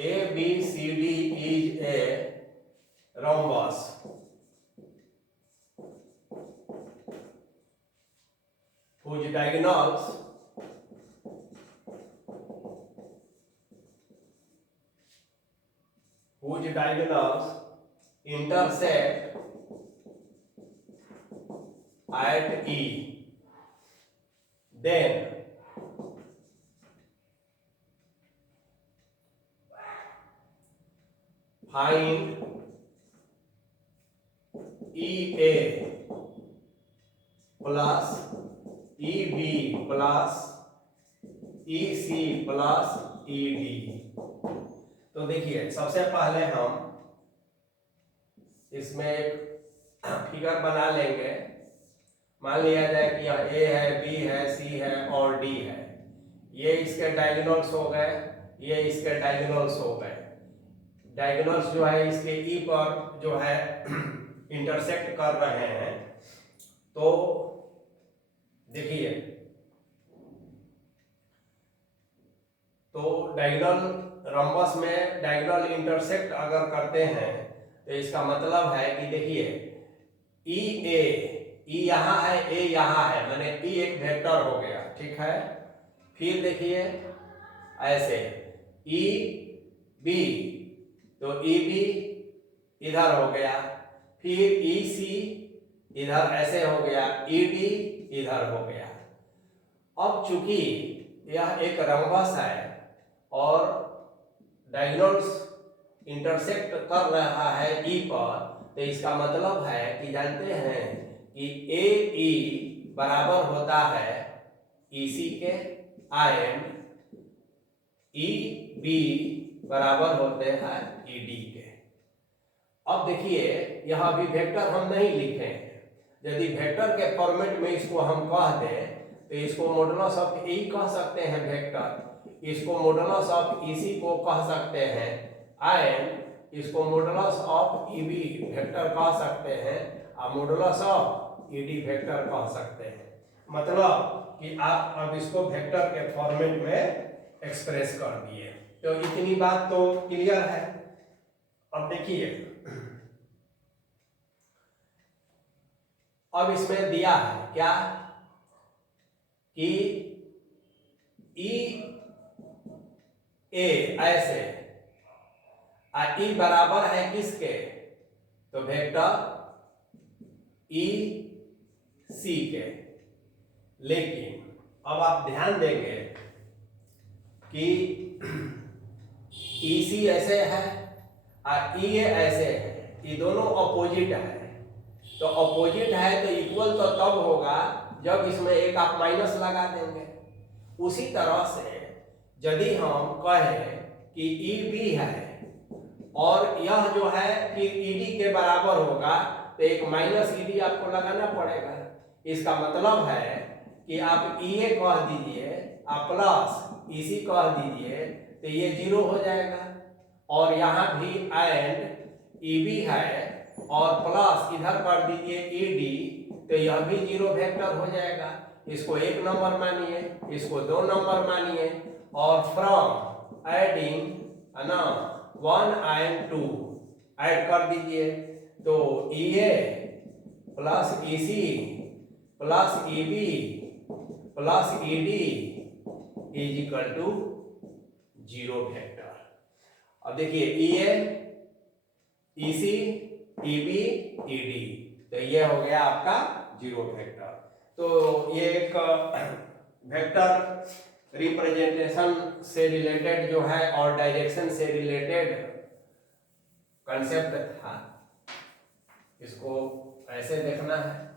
ABCD is a rhombus whose diagonals intersect at E. Then find EA plus EB plus EC plus ED। तो देखिए सबसे पहले हम इसमें एक फिगर बना लेंगे। मान लिया जाए कि यह A है, B है, C है और D है। ये इसके डायगोनल्स हो गए, ये इसके डायगोनल्स हो गए। डायगोनल्स जो है इसके ई पर जो है इंटरसेक्ट कर रहे हैं। तो देखिए, तो डायगोनल रंबस में डायगोनल इंटरसेक्ट अगर करते हैं तो इसका मतलब है कि देखिए ई ए, ई यहाँ है, ए यहाँ है, माने ई एक वेक्टर हो गया, ठीक है। फिर देखिए ऐसे ई बी, तो ई बी इधर हो गया, फिर ई सी इधर ऐसे हो गया, ई डी इधर हो गया। अब चूंकि यह एक रंबस है और डायगोनल्स इंटरसेक्ट कर रहा है ई पर, तो इसका मतलब है कि जानते हैं कि ए ई बराबर होता है ई सी के, एंड ई बी बराबर होते हैं ई डी के। अब देखिए यह अभी वेक्टर हम नहीं लिखे हैं। यदि वेक्टर के फॉर्मेट में इसको हम कह दें तो इसको मॉडुलस ऑफ ए कह सकते हैं वेक्टर, इसको मॉडुलस ऑफ ईसी को कह सकते हैं, एंड इसको मॉडुलस ऑफ ईबी वेक्टर कह सकते हैं और मॉडुलस ऑफ ईडी वेक्टर कह सकते हैं। मतलब कि आप अब इसको वेक्टर के फॉर्मेट में एक्सप्रेस कर दिए। तो इतनी बात तो क्लियर है। अब देखिए अब इसमें दिया है क्या कि ई ए ऐसे ई बराबर है किसके, तो वेक्टर ई सी के। लेकिन अब आप ध्यान देंगे कि ई सी ऐसे है और ई ए ऐसे है, ये दोनों अपोजिट है। तो अपोजिट है तो इक्वल तो तब होगा जब इसमें एक आप माइनस लगा देंगे। उसी तरह से यदि हम कहें कि ई बी है और यह जो है फिर ई डी के बराबर होगा, तो एक माइनस ईडी आपको लगाना पड़ेगा। इसका मतलब है कि आप ईए कह दीजिए, आप प्लस ईसी कह दीजिए, तो ये 0 हो जाएगा। और यहाँ भी एंड ईबी है और प्लस इधर कर दीजिए ईडी, तो यह भी 0 वेक्टर हो जाएगा। इसको 1 नंबर मानिए, इसको 2 नंबर मानिए, और फ्रॉम एडिंग है ना 1 एंड 2 ऐड कर दीजिए, तो EA plus EC plus EB plus ED is equal to 0 vector. अब देखिए ईए ईसी ईबी ईडी, तो ये हो गया आपका 0 वेक्टर। तो ये एक वेक्टर रिप्रेजेंटेशन से रिलेटेड जो है और डायरेक्शन से रिलेटेड कंसेप्ट था, इसको ऐसे देखना है।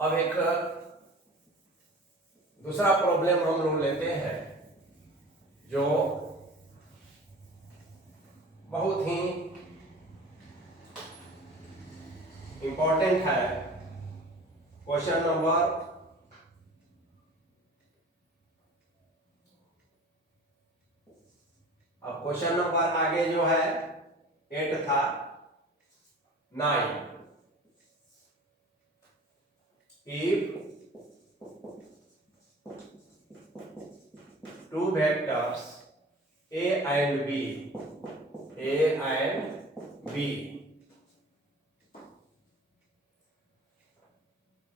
अब एक दूसरा प्रॉब्लम हम लोग लेते हैं जो बहुत ही इंपॉर्टेंट है। क्वेश्चन नंबर अब क्वेश्चन नंबर आगे जो है 8 था 9। If two vectors A and B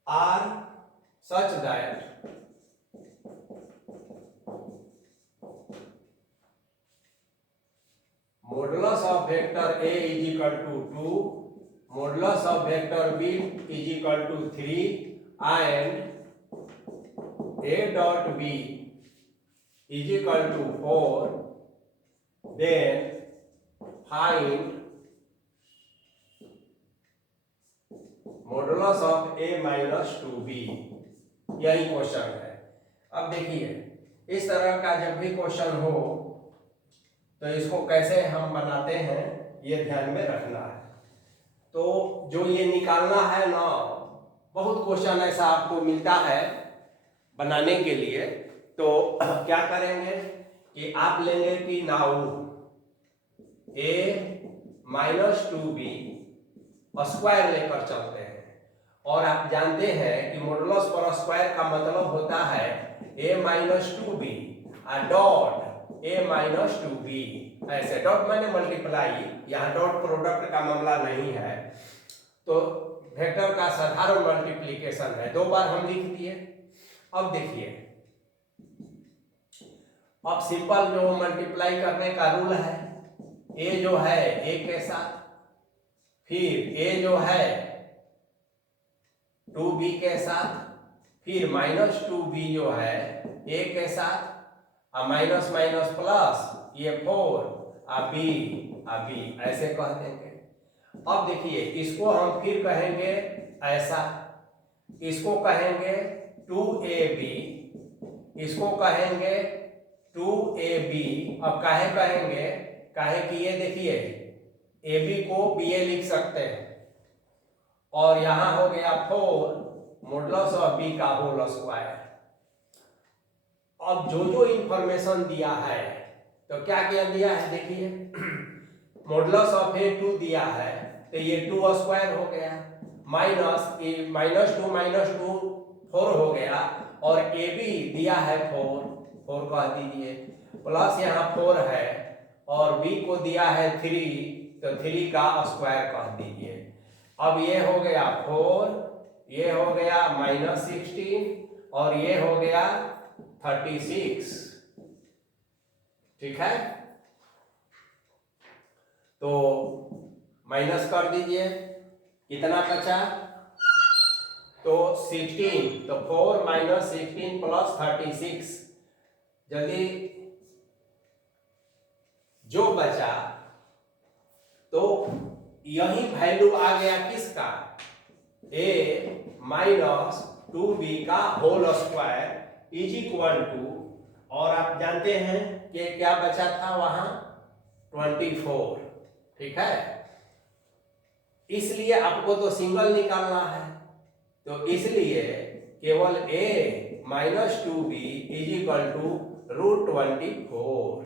are such that modulus of vector A is equal to 2, modulus of vector B is equal to 3, and A dot B is equal to 4, then find modulus of A minus 2B। यही question है। अब देखिए इस तरह का जब भी question हो तो इसको कैसे हम बनाते हैं ये ध्यान में रखना है। तो जो ये निकालना है ना, बहुत क्वेश्चन ऐसा आपको मिलता है बनाने के लिए, तो क्या करेंगे कि आप लेंगे कि now A minus 2B square लेकर चलते हैं, और आप जानते हैं कि मॉडुलस पर स्क्वायर का मतलब होता है A minus 2B dot A minus 2B। ऐसे डॉट मैंने मल्टीप्लाई, यहाँ डॉट प्रोडक्ट का मामला नहीं है, तो वेक्टर का साधारण मल्टीप्लिकेशन है। 2 बार हम लिख दिए। अब देखिए, अब सिंपल जो मल्टीप्लाई करने का रूल है, A जो है A के साथ, फिर A जो है 2B के साथ, फिर माइनस 2B जो है A के साथ, और माइनस माइनस प्लस ये 4 B ऐसे कह देंगे। अब देखिए इसको हम फिर कहेंगे ऐसा, इसको कहेंगे 2AB, इसको कहेंगे 2AB। अब काहे कहेंगे, काहे कि ये देखिए AB को BA लिख सकते हैं, और यहां हो गया 4 मॉडुलस ऑफ B का होल स्क्वायर। अब जो इंफॉर्मेशन दिया है, तो क्या क्या दिया है देखिए, मॉडुलस ऑफ A 2 दिया है, तो ये 2 स्क्वायर हो गया, माइनस 2 4 हो गया, और AB दिया है 4 कह दीजिए, प्लस यहाँ 4 है, और B को दिया है 3, तो 3 का स्क्वायर कह दीजिए। अब ये हो गया 4, ये हो गया माइनस 16, और ये हो गया 36। ठीक है, तो माइनस कर दीजिए, कितना बचा, तो 16, तो 4 माइनस 16 प्लस 36, जल्दी जो बचा, तो यही वैल्यू आ गया किसका, A माइनस 2B का whole square is equal to, और आप जानते हैं कि क्या बचा था वहां 24, ठीक है। इसलिए आपको तो सिंगल निकालना है, तो इसलिए केवल a minus 2b is equal to √24।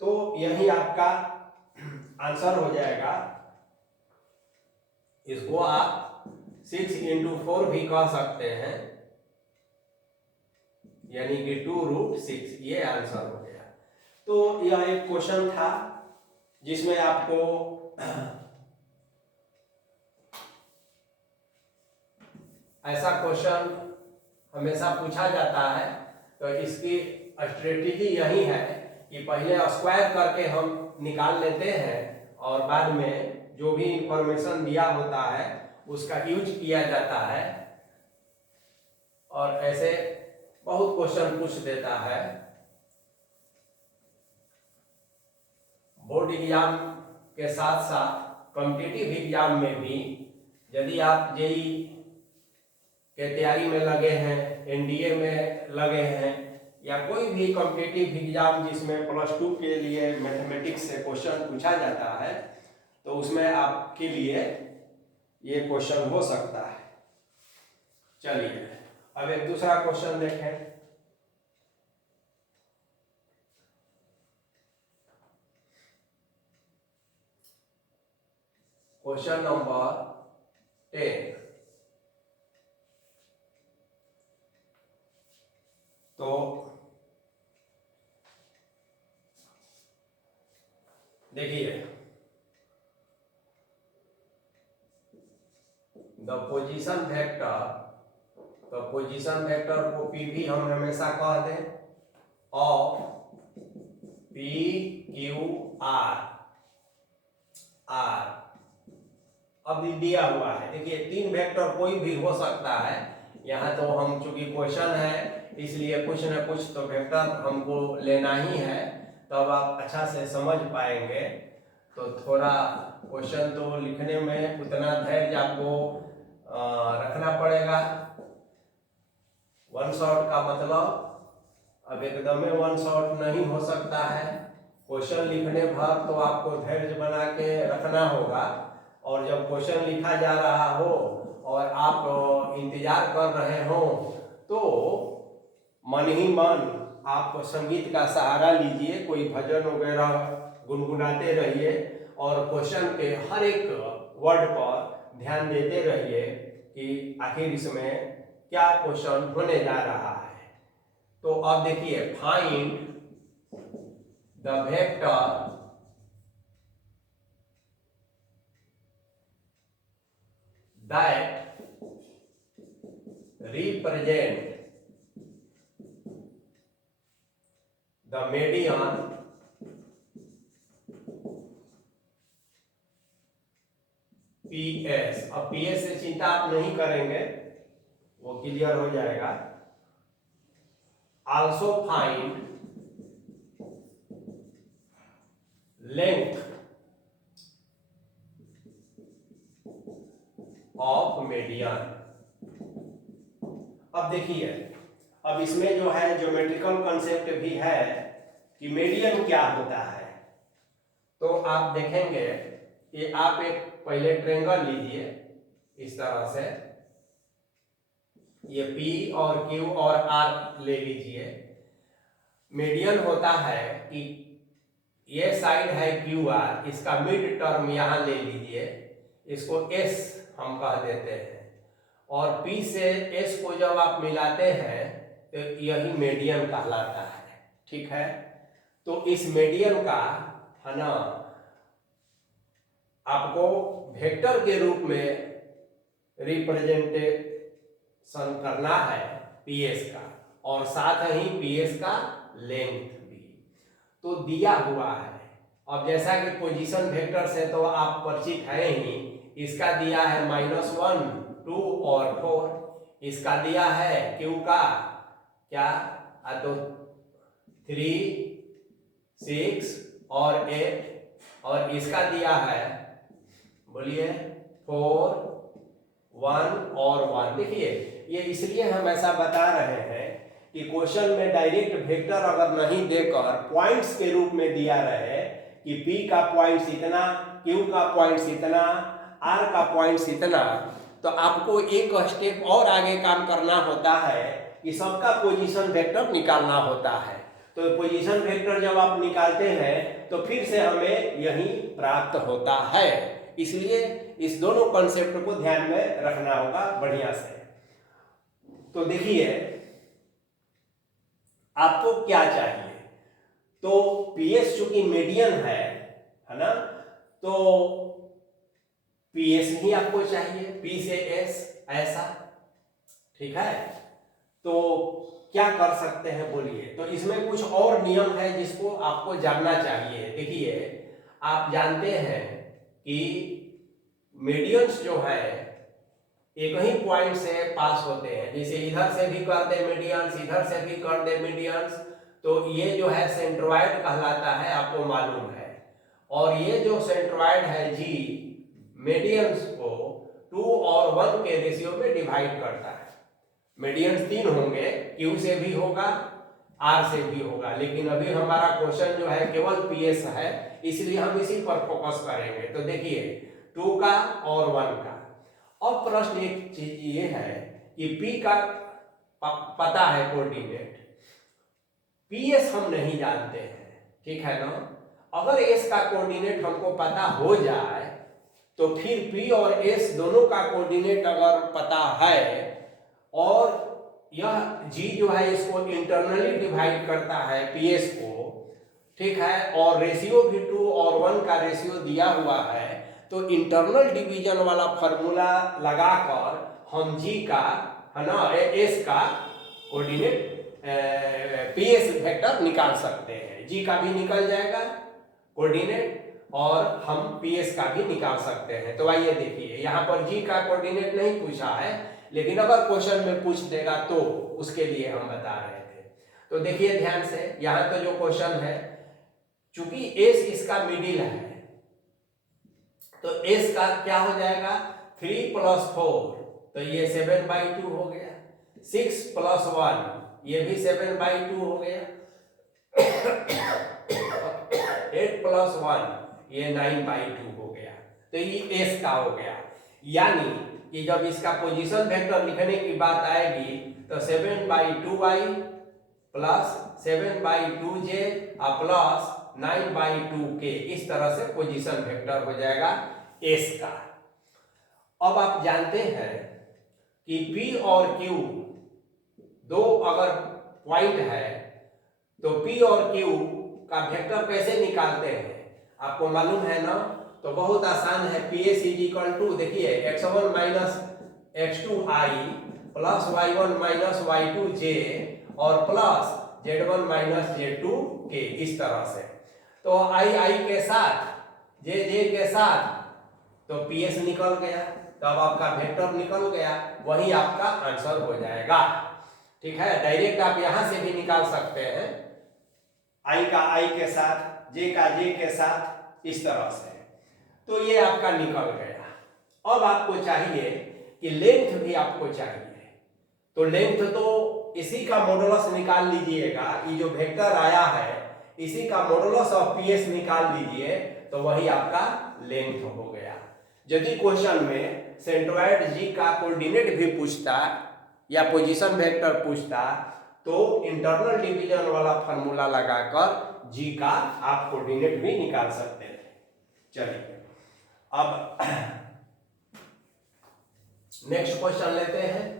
तो यही आपका आंसर हो जाएगा। इसको आप 6 × 4 भी कह सकते हैं, यानी कि 2√6, ये आंसर हो गया। तो यह एक क्वेश्चन था जिसमें आपको ऐसा क्वेश्चन हमेशा पूछा जाता है। तो इसकी स्ट्रेटेजी यही है कि पहले स्क्वायर करके हम निकाल लेते हैं और बाद में जो भी इंफॉर्मेशन दिया होता है उसका यूज किया जाता है। और ऐसे बहुत क्वेश्चन पूछ देता है। बोर्ड एग्जाम के साथ साथ कॉम्पिटिटिव एग्जाम में भी यदि आप जेई के तैयारी में लगे हैं, एनडीए में लगे हैं, या कोई भी कॉम्पिटिटिव एग्जाम जिसमें +2 के लिए मैथमेटिक्स से क्वेश्चन पूछा जाता है, तो उसमें आपके लिए ये क्वेश्चन हो सकता है। चलिए अब एक दूसरा क्वेश्चन देखें। Question number 10। तो देखिए, द पोजीशन वेक्टर, तो पोजीशन वेक्टर को पी भी हम हमेशा कह दें, of P Q R R. अब दिया हुआ है, देखिए 3 वेक्टर कोई भी हो सकता है। यहाँ तो हम चूंकि क्वेश्चन है इसलिए कुछ न कुछ तो वेक्टर हमको लेना ही है, तब आप अच्छा से समझ पाएंगे। तो थोड़ा क्वेश्चन तो लिखने में उतना धैर्य आपको रखना पड़ेगा। वन शॉट का मतलब अब एकदम वन शॉट नहीं हो सकता है। क्वेश्चन लिखने भर तो आपको धैर्य बना के रखना होगा। और जब क्वेश्चन लिखा जा रहा हो और आप इंतजार कर रहे हो, तो मन ही मन आप संगीत का सहारा लीजिए, कोई भजन वगैरह गुनगुनाते रहिए और क्वेश्चन के हर एक वर्ड पर ध्यान देते रहिए कि आखिर इसमें क्या क्वेश्चन होने जा रहा है। तो अब देखिए, find the vector that represent the median PS। अब PS से चिंता आप नहीं करेंगे, वो क्लियर हो जाएगा। Also find length of median. अब देखिए, अब इसमें जो है ज्योमेट्रिकल कॉन्सेप्ट भी है कि मीडियन क्या होता है। तो आप देखेंगे कि आप एक पहले ट्रायंगल लीजिए इस तरह से, ये P और Q और R ले लीजिए। मीडियन होता है कि ये साइड है QR, इसका मिड टर्म यहां ले लीजिए, इसको S हम कह देते हैं। और P से S को जब आप मिलाते हैं तो यही मीडियन कहलाता है, ठीक है। तो इस मीडियन का है ना, आपको वेक्टर के रूप में रिप्रेजेंटेशन करना है PS का, और साथ ही PS का लेंथ भी तो दिया हुआ है। अब जैसा कि पोजीशन वेक्टर से तो आप परिचित हैं ही, इसका दिया है -1, 2 और 4। इसका दिया है Q का क्या, तो 3, 6 और 8, और इसका दिया है, बोलिए 4, 1 और 1। देखिए, ये इसलिए हम ऐसा बता रहे हैं कि क्वेश्चन में डायरेक्ट वेक्टर अगर नहीं देकर पॉइंट्स के रूप में दिया रहे कि P का पॉइंट्स इतना, Q का पॉइंट्स इतना, R का पॉइंट्स इतना, तो आपको एक स्टेप और आगे काम करना होता है कि सबका पोजीशन वेक्टर निकालना होता है। तो पोजीशन वेक्टर जब आप निकालते हैं तो फिर से हमें यही प्राप्त होता है। इसलिए इस दोनों कॉन्सेप्ट को ध्यान में रखना होगा बढ़िया से। तो देखिए आपको क्या चाहिए, तो पीएस चूंकि मीडियन है ना, तो पीएस ही आपको चाहिए, पी से एस ऐसा, ठीक है। तो क्या कर सकते हैं बोलिए, तो इसमें कुछ और नियम है जिसको आपको जानना चाहिए। देखिए आप जानते हैं कि मीडियंस जो है एक ही पॉइंट से पास होते हैं, जैसे इधर से भी कर दे मीडियंस, इधर से भी कर दे मीडियंस, तो ये जो है सेंट्रोइड कहलाता है, आपको मालूम है। और ये जो सेंट्रोइड है जी, मीडियंस को 2 और 1 के रेशियो में डिवाइड करता है। मीडियंस 3 होंगे, क्यू से भी होगा, आर से भी होगा, लेकिन अभी हमारा क्वेश्चन जो है केवल पीएस है, इसलिए हम इसी पर फोकस करेंगे। तो देखिए 2 का और 1 का। अब प्रश्न एक चीज ये है कि पी का पता है कोऑर्डिनेट, पीएस हम नहीं जानते हैं, ठीक है ना। अगर एस का कोऑर्डिनेट हमको पता हो जाए तो फिर पी और एस दोनों का कोऑर्डिनेट अगर पता है, और यह जी जो है इसको इंटरनली डिवाइड करता है पीएस को, ठीक है, और रेशियो भी 2 और 1 का रेशियो दिया हुआ है, तो इंटरनल डिवीजन वाला फॉर्मूला लगाकर हम जी का, है ना, एस का कोऑर्डिनेट पीएस वेक्टर निकाल सकते हैं। जी का भी निकल जाएगा कोऑर्डिनेट और हम पीएस का भी निकाल सकते हैं। तो आइए देखिए, यहाँ पर जी का कोऑर्डिनेट नहीं पूछा है, लेकिन अगर क्वेश्चन में पूछ देगा तो उसके लिए हम बता रहे थे। तो देखिए ध्यान से, यहाँ तो जो क्वेश्चन है, चूंकि एस इसका मिडिल है, तो एस का क्या हो जाएगा 3 + 4, तो ये 7/2 हो गया। 6 + 1 ये भी 7/2 हो गया। 8 + 1 ये 9/2 हो गया। तो ये एस का हो गया। यानी कि जब इसका पोजीशन वेक्टर लिखने की बात आएगी तो 7/2i plus 7/2j plus 9/2k, इस तरह से पोजीशन वेक्टर हो जाएगा एस का। अब आप जानते हैं कि P और Q दो अगर पॉइंट है तो P और Q का वेक्टर कैसे निकालते हैं आपको मालूम है ना। तो बहुत आसान है, PS = देखिए x1 - x2i plus y1 - y2j और प्लस z1 - z2k, इस तरह से। तो i के साथ j के साथ तो PS निकल गया, तब आपका वेक्टर निकल गया, वही आपका आंसर हो जाएगा, ठीक है। डायरेक्ट आप यहां से भी निकाल सकते हैं, i का i के साथ, j का j के साथ, इस तरह से। तो ये आपका निकल गया। अब आपको चाहिए कि लेंथ भी आपको चाहिए, तो लेंथ तो इसी का मॉडुलस निकाल लीजिएगा। ये जो वेक्टर आया है इसी का मॉडुलस ऑफ पीएस निकाल लीजिए, तो वही आपका लेंथ हो गया। यदि क्वेश्चन में सेंट्रोइड जी का कोऑर्डिनेट भी पूछता या पोजीशन वेक्टर पूछता, तो इंटरनल डिवीजन वाला फार्मूला लगाकर जी का आप कोऑर्डिनेट भी निकाल सकते थे। चलिए अब नेक्स्ट क्वेश्चन लेते हैं।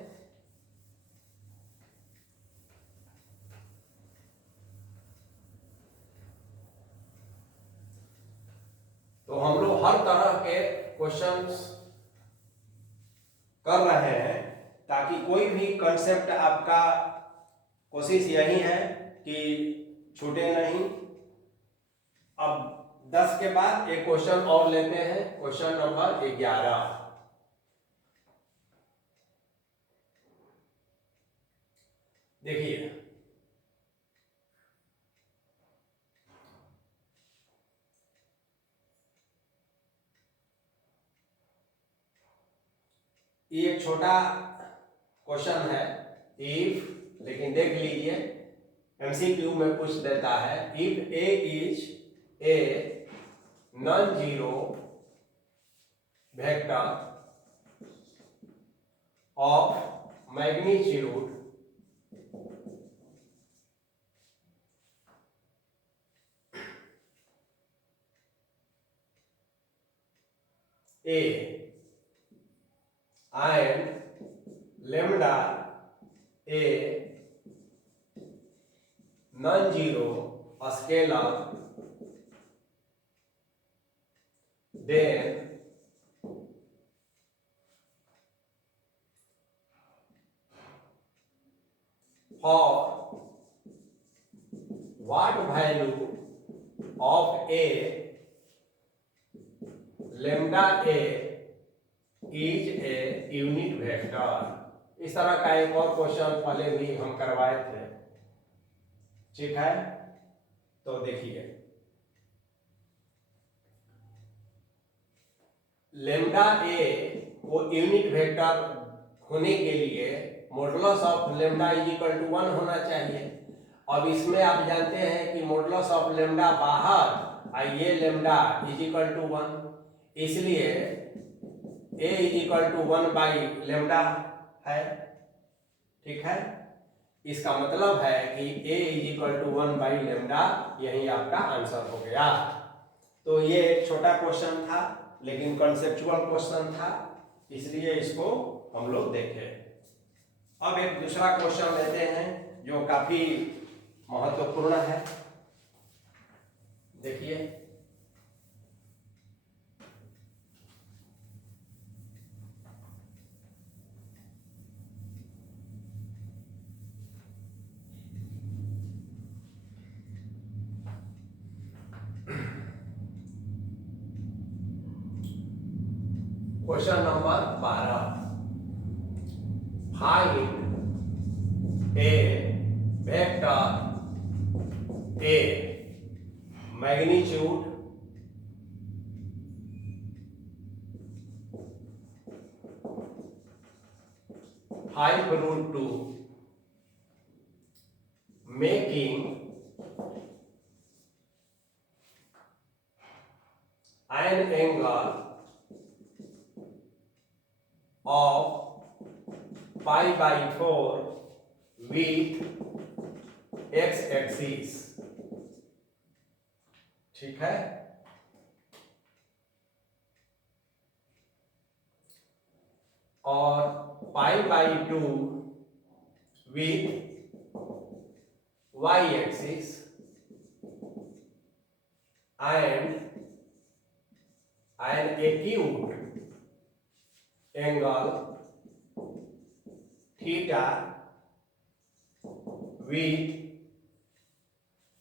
तो हम लोग हर तरह के क्वेश्चंस कर रहे हैं ताकि कोई भी कंसेप्ट आपका, कोशिश यही है कि छूटे नहीं। अब 10 के बाद एक क्वेश्चन और लेते हैं, क्वेश्चन नंबर 11। देखिए ये एक छोटा क्वेश्चन है। इफ लेकिन देख लीजिए एमसीक्यू में पूछ देता है, if A is a non zero vector of magnitude A and lambda A non-zero scalar, then for what value of A lambda A is a unit vector। इस तरह का एक और क्वेश्चन पहले भी हम करवाए थे, ठीक है। तो देखिए लेम्डा ए को यूनिट वेक्टर होने के लिए modulus of lambda is equal to 1 होना चाहिए। अब इसमें आप जानते हैं कि मॉडुलस ऑफ लेम्डा बाहर ये लेम्डा इज इक्वल टू 1, इसलिए a is equal to 1 by lambda है, ठीक है। इसका मतलब है कि a is equal to 1 by lambda, यही आपका आंसर हो गया। तो ये एक छोटा क्वेश्चन था लेकिन कॉन्सेप्चुअल क्वेश्चन था, इसलिए इसको हम लोग देखें। अब एक दूसरा क्वेश्चन लेते हैं जो काफी महत्वपूर्ण है। देखिए question number 12, find A vector A magnitude (5√2) making an angle of pi by 4 with x axis, ठीक है। और pi by 2 with y axis and an acute angle theta with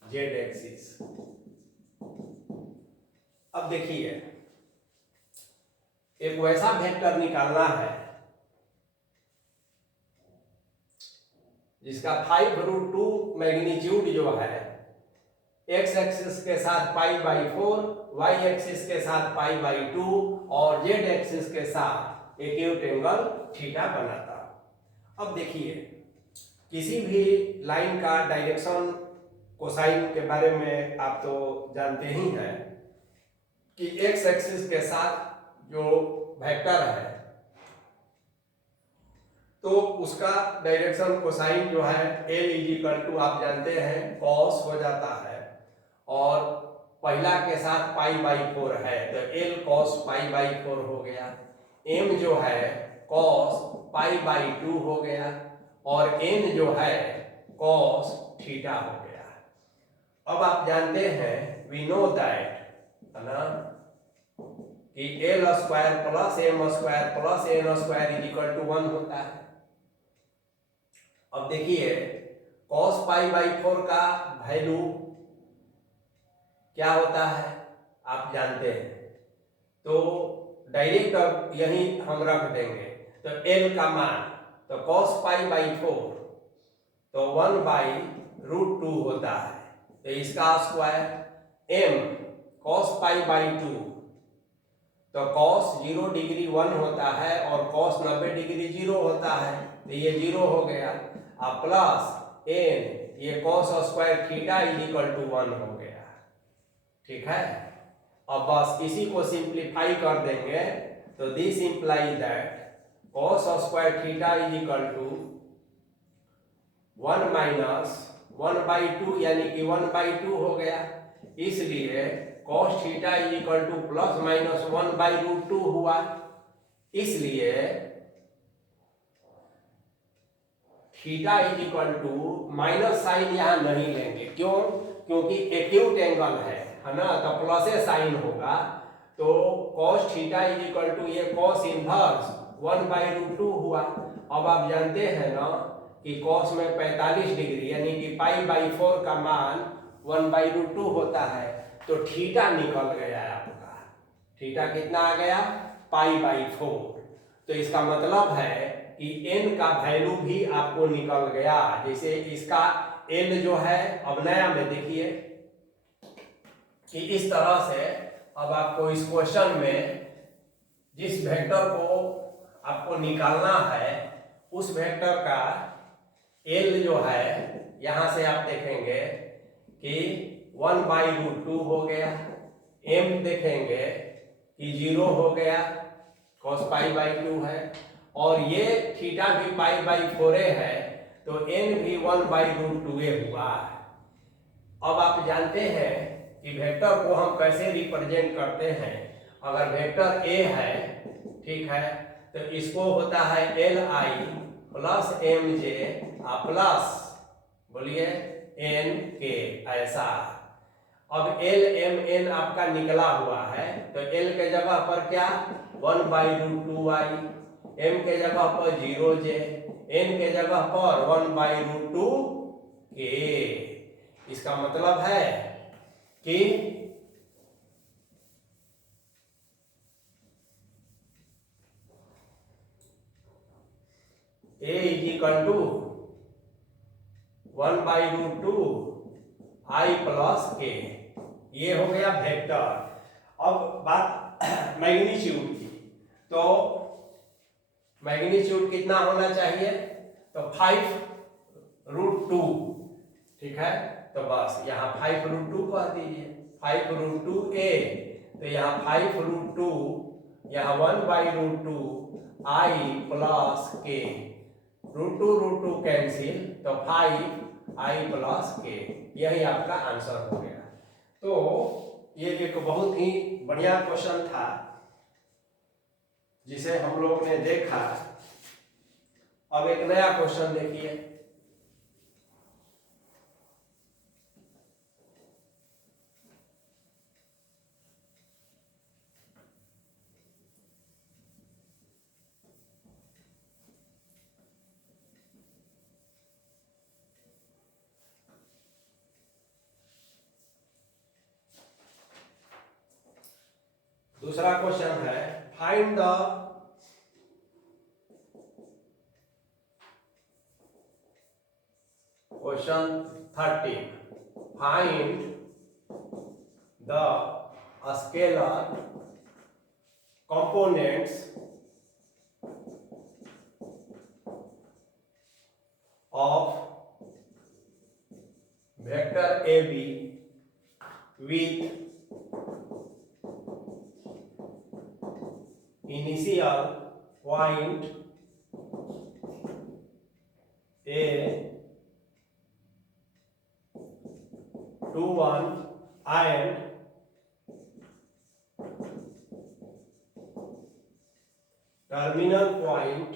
z axis। अब देखिए एक वैसा वेक्टर निकालना है जिसका 5√2 मैग्नीट्यूड जो है x एक्सिस के साथ पाई बाई 4, y एक्सिस के साथ पाई बाई 2 और z एक्सिस के साथ एक्यूट एंगल थीटा बनाता। अब देखिए किसी भी लाइन का डायरेक्शन कोसाइन के बारे में आप तो जानते ही हैं कि x एक्सिस के साथ जो वेक्टर है तो उसका डायरेक्शन कोसाइन जो है L इज इक्वल टू आप जानते हैं कॉस हो जाता है, और पहला के साथ पाई बाई 4 है तो L कॉस पाई बाई 4 हो गया, M जो है कॉस पाई बाई 2 हो गया और N जो है कॉस थीटा हो गया। अब आप जानते हैं वी नो दैट है ना कि L square plus M square plus N square is equal to 1 होता है। अब देखिए cos पाई बाई 4 का वैल्यू क्या होता है आप जानते हैं, तो डायरेक्ट अब यही हम रख देंगे तो L का मान तो cos पाई बाई 4 तो 1/√2 होता है, तो इसका square M cos pi by 2 तो cos 0 डिग्री 1 होता है और cos 90 डिग्री 0 होता है, तो ये 0 हो गया। और प्लस एन, ये cos square theta is equal to 1 हो गया। ठीक है, अब बस इसी को सिंप्लीफाई कर देंगे तो this imply that cos square theta is equal to 1 minus 1/2 यानी कि 1/2 हो गया। इसलिए cos theta is equal to plus minus 1/√2 हुआ। इसलिए theta is equal to minus sign यहां नहीं लेंगे, क्यों? क्योंकि एक्यूट एंगल है ना, तो प्लस साइन होगा। तो cos theta is equal to ये cos इनवर्स 1/√2 हुआ। अब आप जानते हैं ना कि cos में 45 डिग्री यानी कि π/4 का मान 1/√2 होता है, तो थीटा निकल गया आपका। थीटा कितना आ गया? π/4। तो इसका मतलब है कि n का वैल्यू भी आपको निकल गया। जैसे इसका n जो है, अब नया में देखिए कि इस तरह से अब आपको इस क्वेश्चन में जिस वेक्टर को आपको निकालना है उस वेक्टर का l जो है, यहां से आप देखेंगे कि 1/√2 हो गया, m देखेंगे कि 0 हो गया, cos π/2 है, और ये थीटा भी π/4 है, तो n भी 1/√2 हुआ। अब आप जानते हैं कि वेक्टर को हम कैसे रिप्रेजेंट करते हैं। अगर वेक्टर a है, ठीक है, तो इसको होता है li प्लस mj प्लस बोलिए n के, ऐसा। अब l m n आपका निकला हुआ है, तो l के जगह पर क्या 1/√2i, m के जगह पर 0j, n के जगह पर 1/√2k। इसका मतलब है कि a is equal to 1/√2 i plus k, ये हो गया वेक्टर। अब बात मैग्नीट्यूड की, तो मैग्नीट्यूड कितना होना चाहिए? तो 5√2, ठीक है, तो बस यहाँ 5√2 कह दीजिए, 5√2a, तो यहाँ 5√2, यहाँ 1/√2 i प्लस k, √2 कैंसिल, तो 5i प्लस k, यही आपका आंसर हो गया। तो ये एक बहुत ही बढ़िया क्वेश्चन था जिसे हम लोग ने देखा। अब एक नया क्वेश्चन देखिए। दूसरा क्वेश्चन है, find the question 13, find the scalar components of vector AB with initial point A 2 1 and terminal point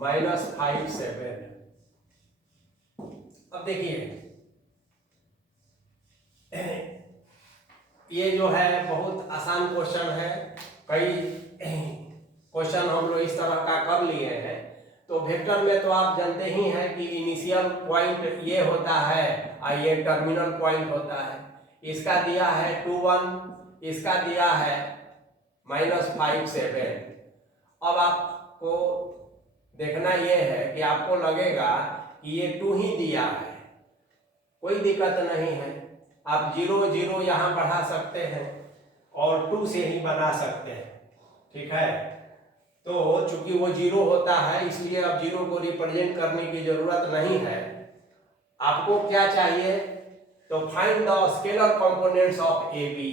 -5 7। अब देखिए ये जो है बहुत आसान क्वेश्चन है। कई क्वेश्चन हम लोग इस तरह का कर लिए हैं। तो वेक्टर में तो आप जानते ही हैं कि इनिशियल पॉइंट ये होता है और ये टर्मिनल पॉइंट होता है। इसका दिया है 2 1, इसका दिया है -5 7। अब आपको देखना यह है कि आपको लगेगा कि ये 2 ही दिया है, कोई दिक्कत नहीं है, आप 0 0 यहाँ बढ़ा सकते हैं और 2 से ही बना सकते हैं, ठीक है। तो चूंकि वो जीरो होता है इसलिए अब जीरो को रिप्रेजेंट करने की जरूरत नहीं है। आपको क्या चाहिए, तो find the scalar components of A B.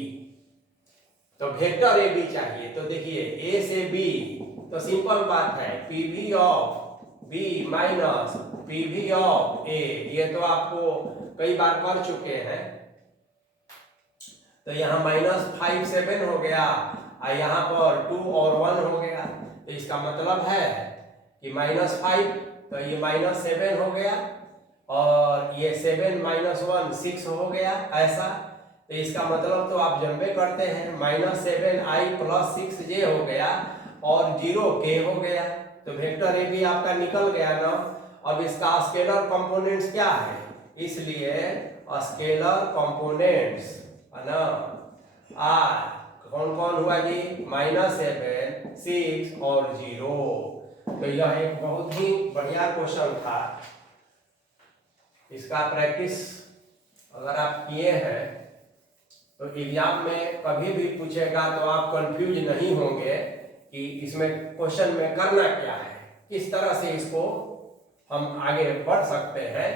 तो वेक्टर ए बी चाहिए। तो देखिए ए से बी, तो सिंपल बात है P V of B minus P V of A, ये तो आपको कई बार कर चुके हैं। तो यहाँ -5 7 हो गया और यहाँ पर 2 और 1 हो गया। तो इसका मतलब है कि -5, तो ये -7 हो गया और ये 7 -1 6 हो गया ऐसा। तो इसका मतलब तो आप जनबे करते हैं -7i + 6j हो गया और 0k हो गया। तो वेक्टर ए भी आपका निकल गया ना। अब इसका स्केलर कंपोनेंट्स क्या है, इसलिए स्केलर कंपोनेंट्स है ना आर कौन कौन हुआ जी, -7 6 और 0। तो यह एक बहुत ही बढ़िया क्वेश्चन था। इसका प्रैक्टिस अगर आप किए हैं तो एग्जाम में कभी भी पूछेगा तो आप कंफ्यूज नहीं होंगे कि इसमें क्वेश्चन में करना क्या है, किस तरह से इसको हम आगे बढ़ सकते हैं।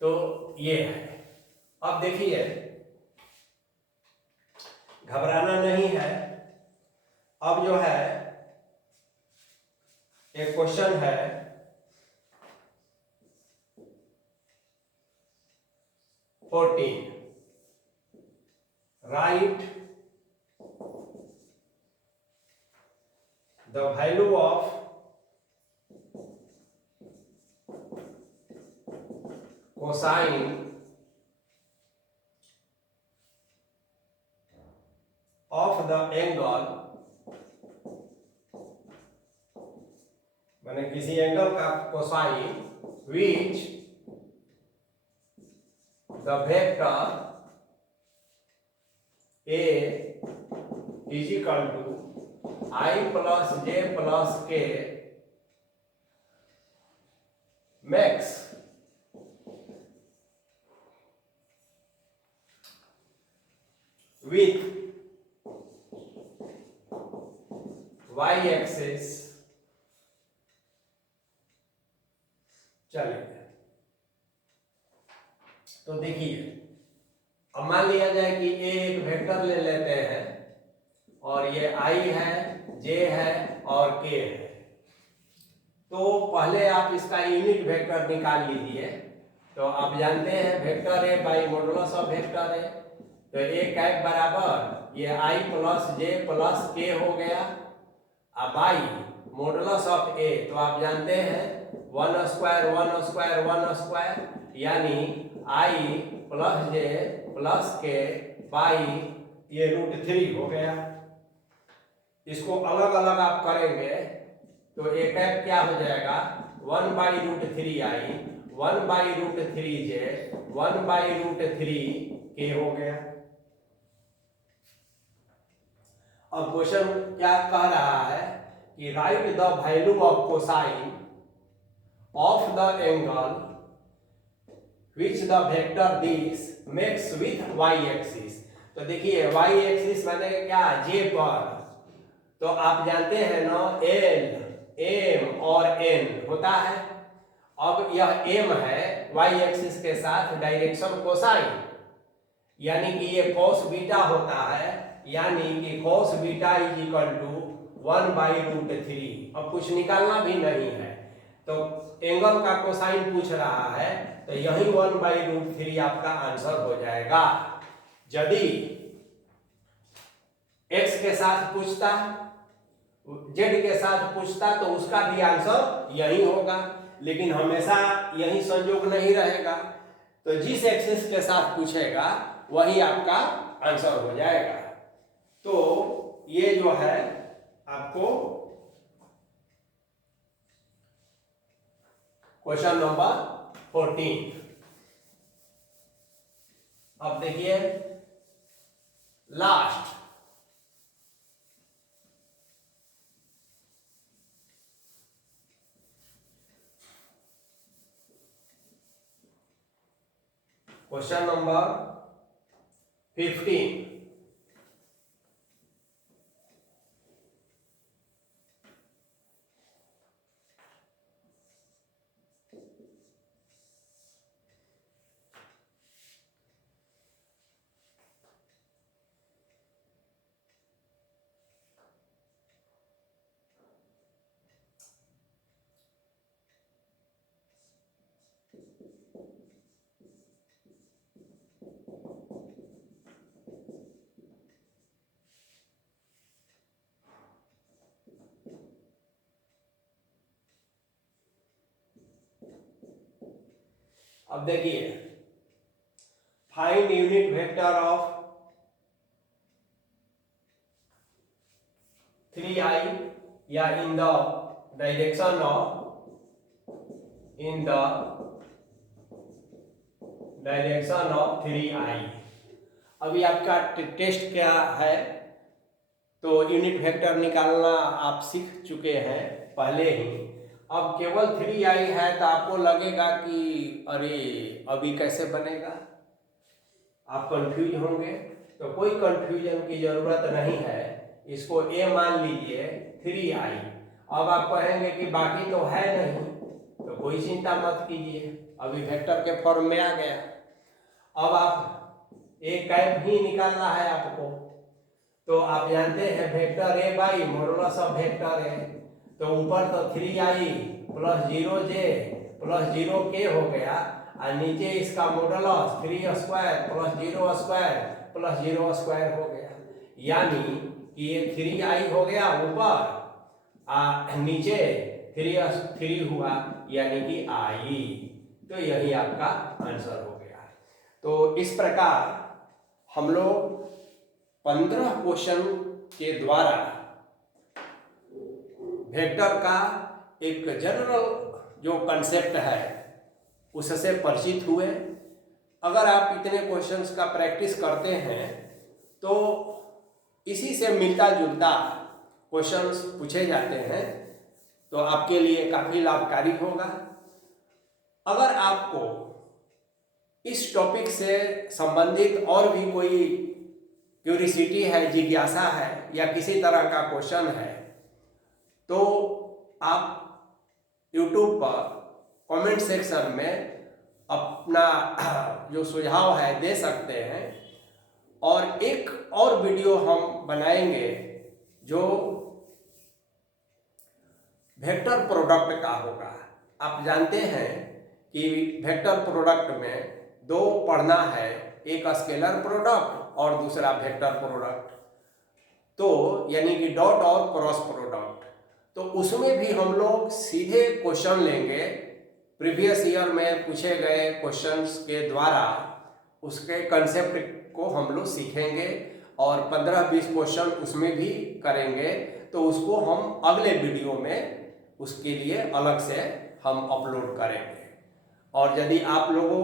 तो ये है। अब देखिए घबराना नहीं है। अब जो है एक क्वेश्चन है, write the value of cosine of the angle, माने किसी एंगल का cosine which the vector A is equal to I + j + k makes with y axis। चलिए तो देखिए अब मान लिया जाए कि ए एक वेक्टर ले लेते हैं और ये I है, J है और K है। तो पहले आप इसका यूनिट वेक्टर निकाल लीजिए। तो आप जानते हैं vector A by modulus of vector A, तो ए कैप बराबर ये I + j + k हो गया। अब बाई मॉडुलस ऑफ ए तो आप जानते हैं 1² 1² 1² यानी I + j + k बाई ये √3 हो गया। इसको अलग अलग आप करेंगे तो एक कैप क्या हो जाएगा 1/√3i 1/√3j 1/√3k हो गया। अब क्वेश्चन क्या कह रहा है कि write the value of cosine of the angle which the vector this makes with y axis. तो देखिए वाई एक्सिस माने क्या, जे पर। तो आप जानते हैं ना एल एम और एन होता है। अब यह एम है वाई एक्सिस के साथ डायरेक्शन कोसाइन, यानी कि ये cos बीटा होता है, यानी कि cos beta is equal to 1/√3। अब कुछ निकालना भी नहीं है, तो एंगल का कोसाइन पूछ रहा है तो यही 1/√3 आपका आंसर हो जाएगा। यदि x के साथ पूछता, z के साथ पूछता तो उसका भी आंसर यही होगा, लेकिन हमेशा यही संयोग नहीं रहेगा। तो जिस एक्सिस के साथ पूछेगा वही आपका आंसर हो जाएगा। तो ये जो है आपको क्वेश्चन नंबर 14। अब देखिए लास्ट क्वेश्चन नंबर 15। अब देखिए, find unit vector of 3i या in the direction of 3i। अभी आपका टेस्ट क्या है, तो यूनिट वेक्टर निकालना आप सीख चुके हैं पहले ही। अब केवल 3i है तो आपको लगेगा कि अरे अभी कैसे बनेगा, आप कंफ्यूज होंगे। तो कोई कंफ्यूजन की जरूरत नहीं है, इसको a मान लीजिए 3i। अब आप कहेंगे कि बाकी तो है नहीं, तो कोई चिंता मत कीजिए, अभी वेक्टर के फॉर्म में आ गया। अब आप a कैप ही निकालना है आपको, तो आप जानते हैं vector a by modulus of vector a, तो ऊपर तो 3i plus 0j plus 0k हो गया, और नीचे इसका modulus 3 square plus 0 square plus 0 square हो गया, यानी कि ये 3i हो गया ऊपर, नीचे 3 हुआ, यानी कि i। तो यही आपका आंसर हो गया। तो इस प्रकार हम लोग 15 क्वेश्चन के द्वारा वेक्टर का एक जनरल जो कंसेप्ट है उससे परिचित हुए। अगर आप इतने क्वेश्चंस का प्रैक्टिस करते हैं तो इसी से मिलता जुलता क्वेश्चंस पूछे जाते हैं, तो आपके लिए काफ़ी लाभकारी होगा। अगर आपको इस टॉपिक से संबंधित और भी कोई क्यूरियोसिटी है, जिज्ञासा है, या किसी तरह का क्वेश्चन है, तो आप YouTube पर कमेंट सेक्शन में अपना जो सुझाव है दे सकते हैं, और एक और वीडियो हम बनाएंगे जो वेक्टर प्रोडक्ट का होगा। आप जानते हैं कि वेक्टर प्रोडक्ट में दो पढ़ना है, एक स्केलर प्रोडक्ट और दूसरा वेक्टर प्रोडक्ट, तो यानी कि डॉट और क्रॉस प्रोडक्ट। तो उसमें भी हम लोग सीधे क्वेश्चन लेंगे, प्रीवियस ईयर में पूछे गए क्वेश्चंस के द्वारा उसके कंसेप्ट को हम लोग सीखेंगे, और 15-20 क्वेश्चन उसमें भी करेंगे। तो उसको हम अगले वीडियो में उसके लिए अलग से हम अपलोड करेंगे। और यदि आप लोगों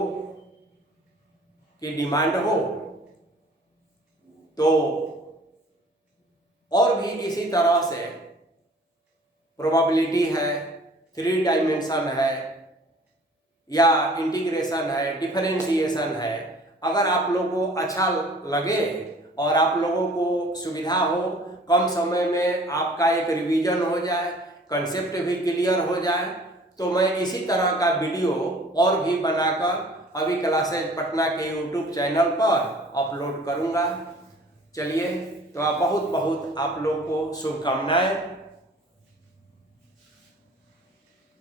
की डिमांड हो तो और भी इसी तरह से प्रोबेबिलिटी है, 3 डायमेंशन है, या इंटीग्रेशन है, डिफरेंशिएशन है, अगर आप लोगों को अच्छा लगे और आप लोगों को सुविधा हो, कम समय में आपका एक रिवीजन हो जाए, कंसेप्ट भी क्लियर हो जाए, तो मैं इसी तरह का वीडियो और भी बनाकर अभी क्लासेज पटना के YouTube चैनल पर अपलोड करूंगा। चलिए, तो आप बहुत बहुत आप लोग को शुभकामनाएं।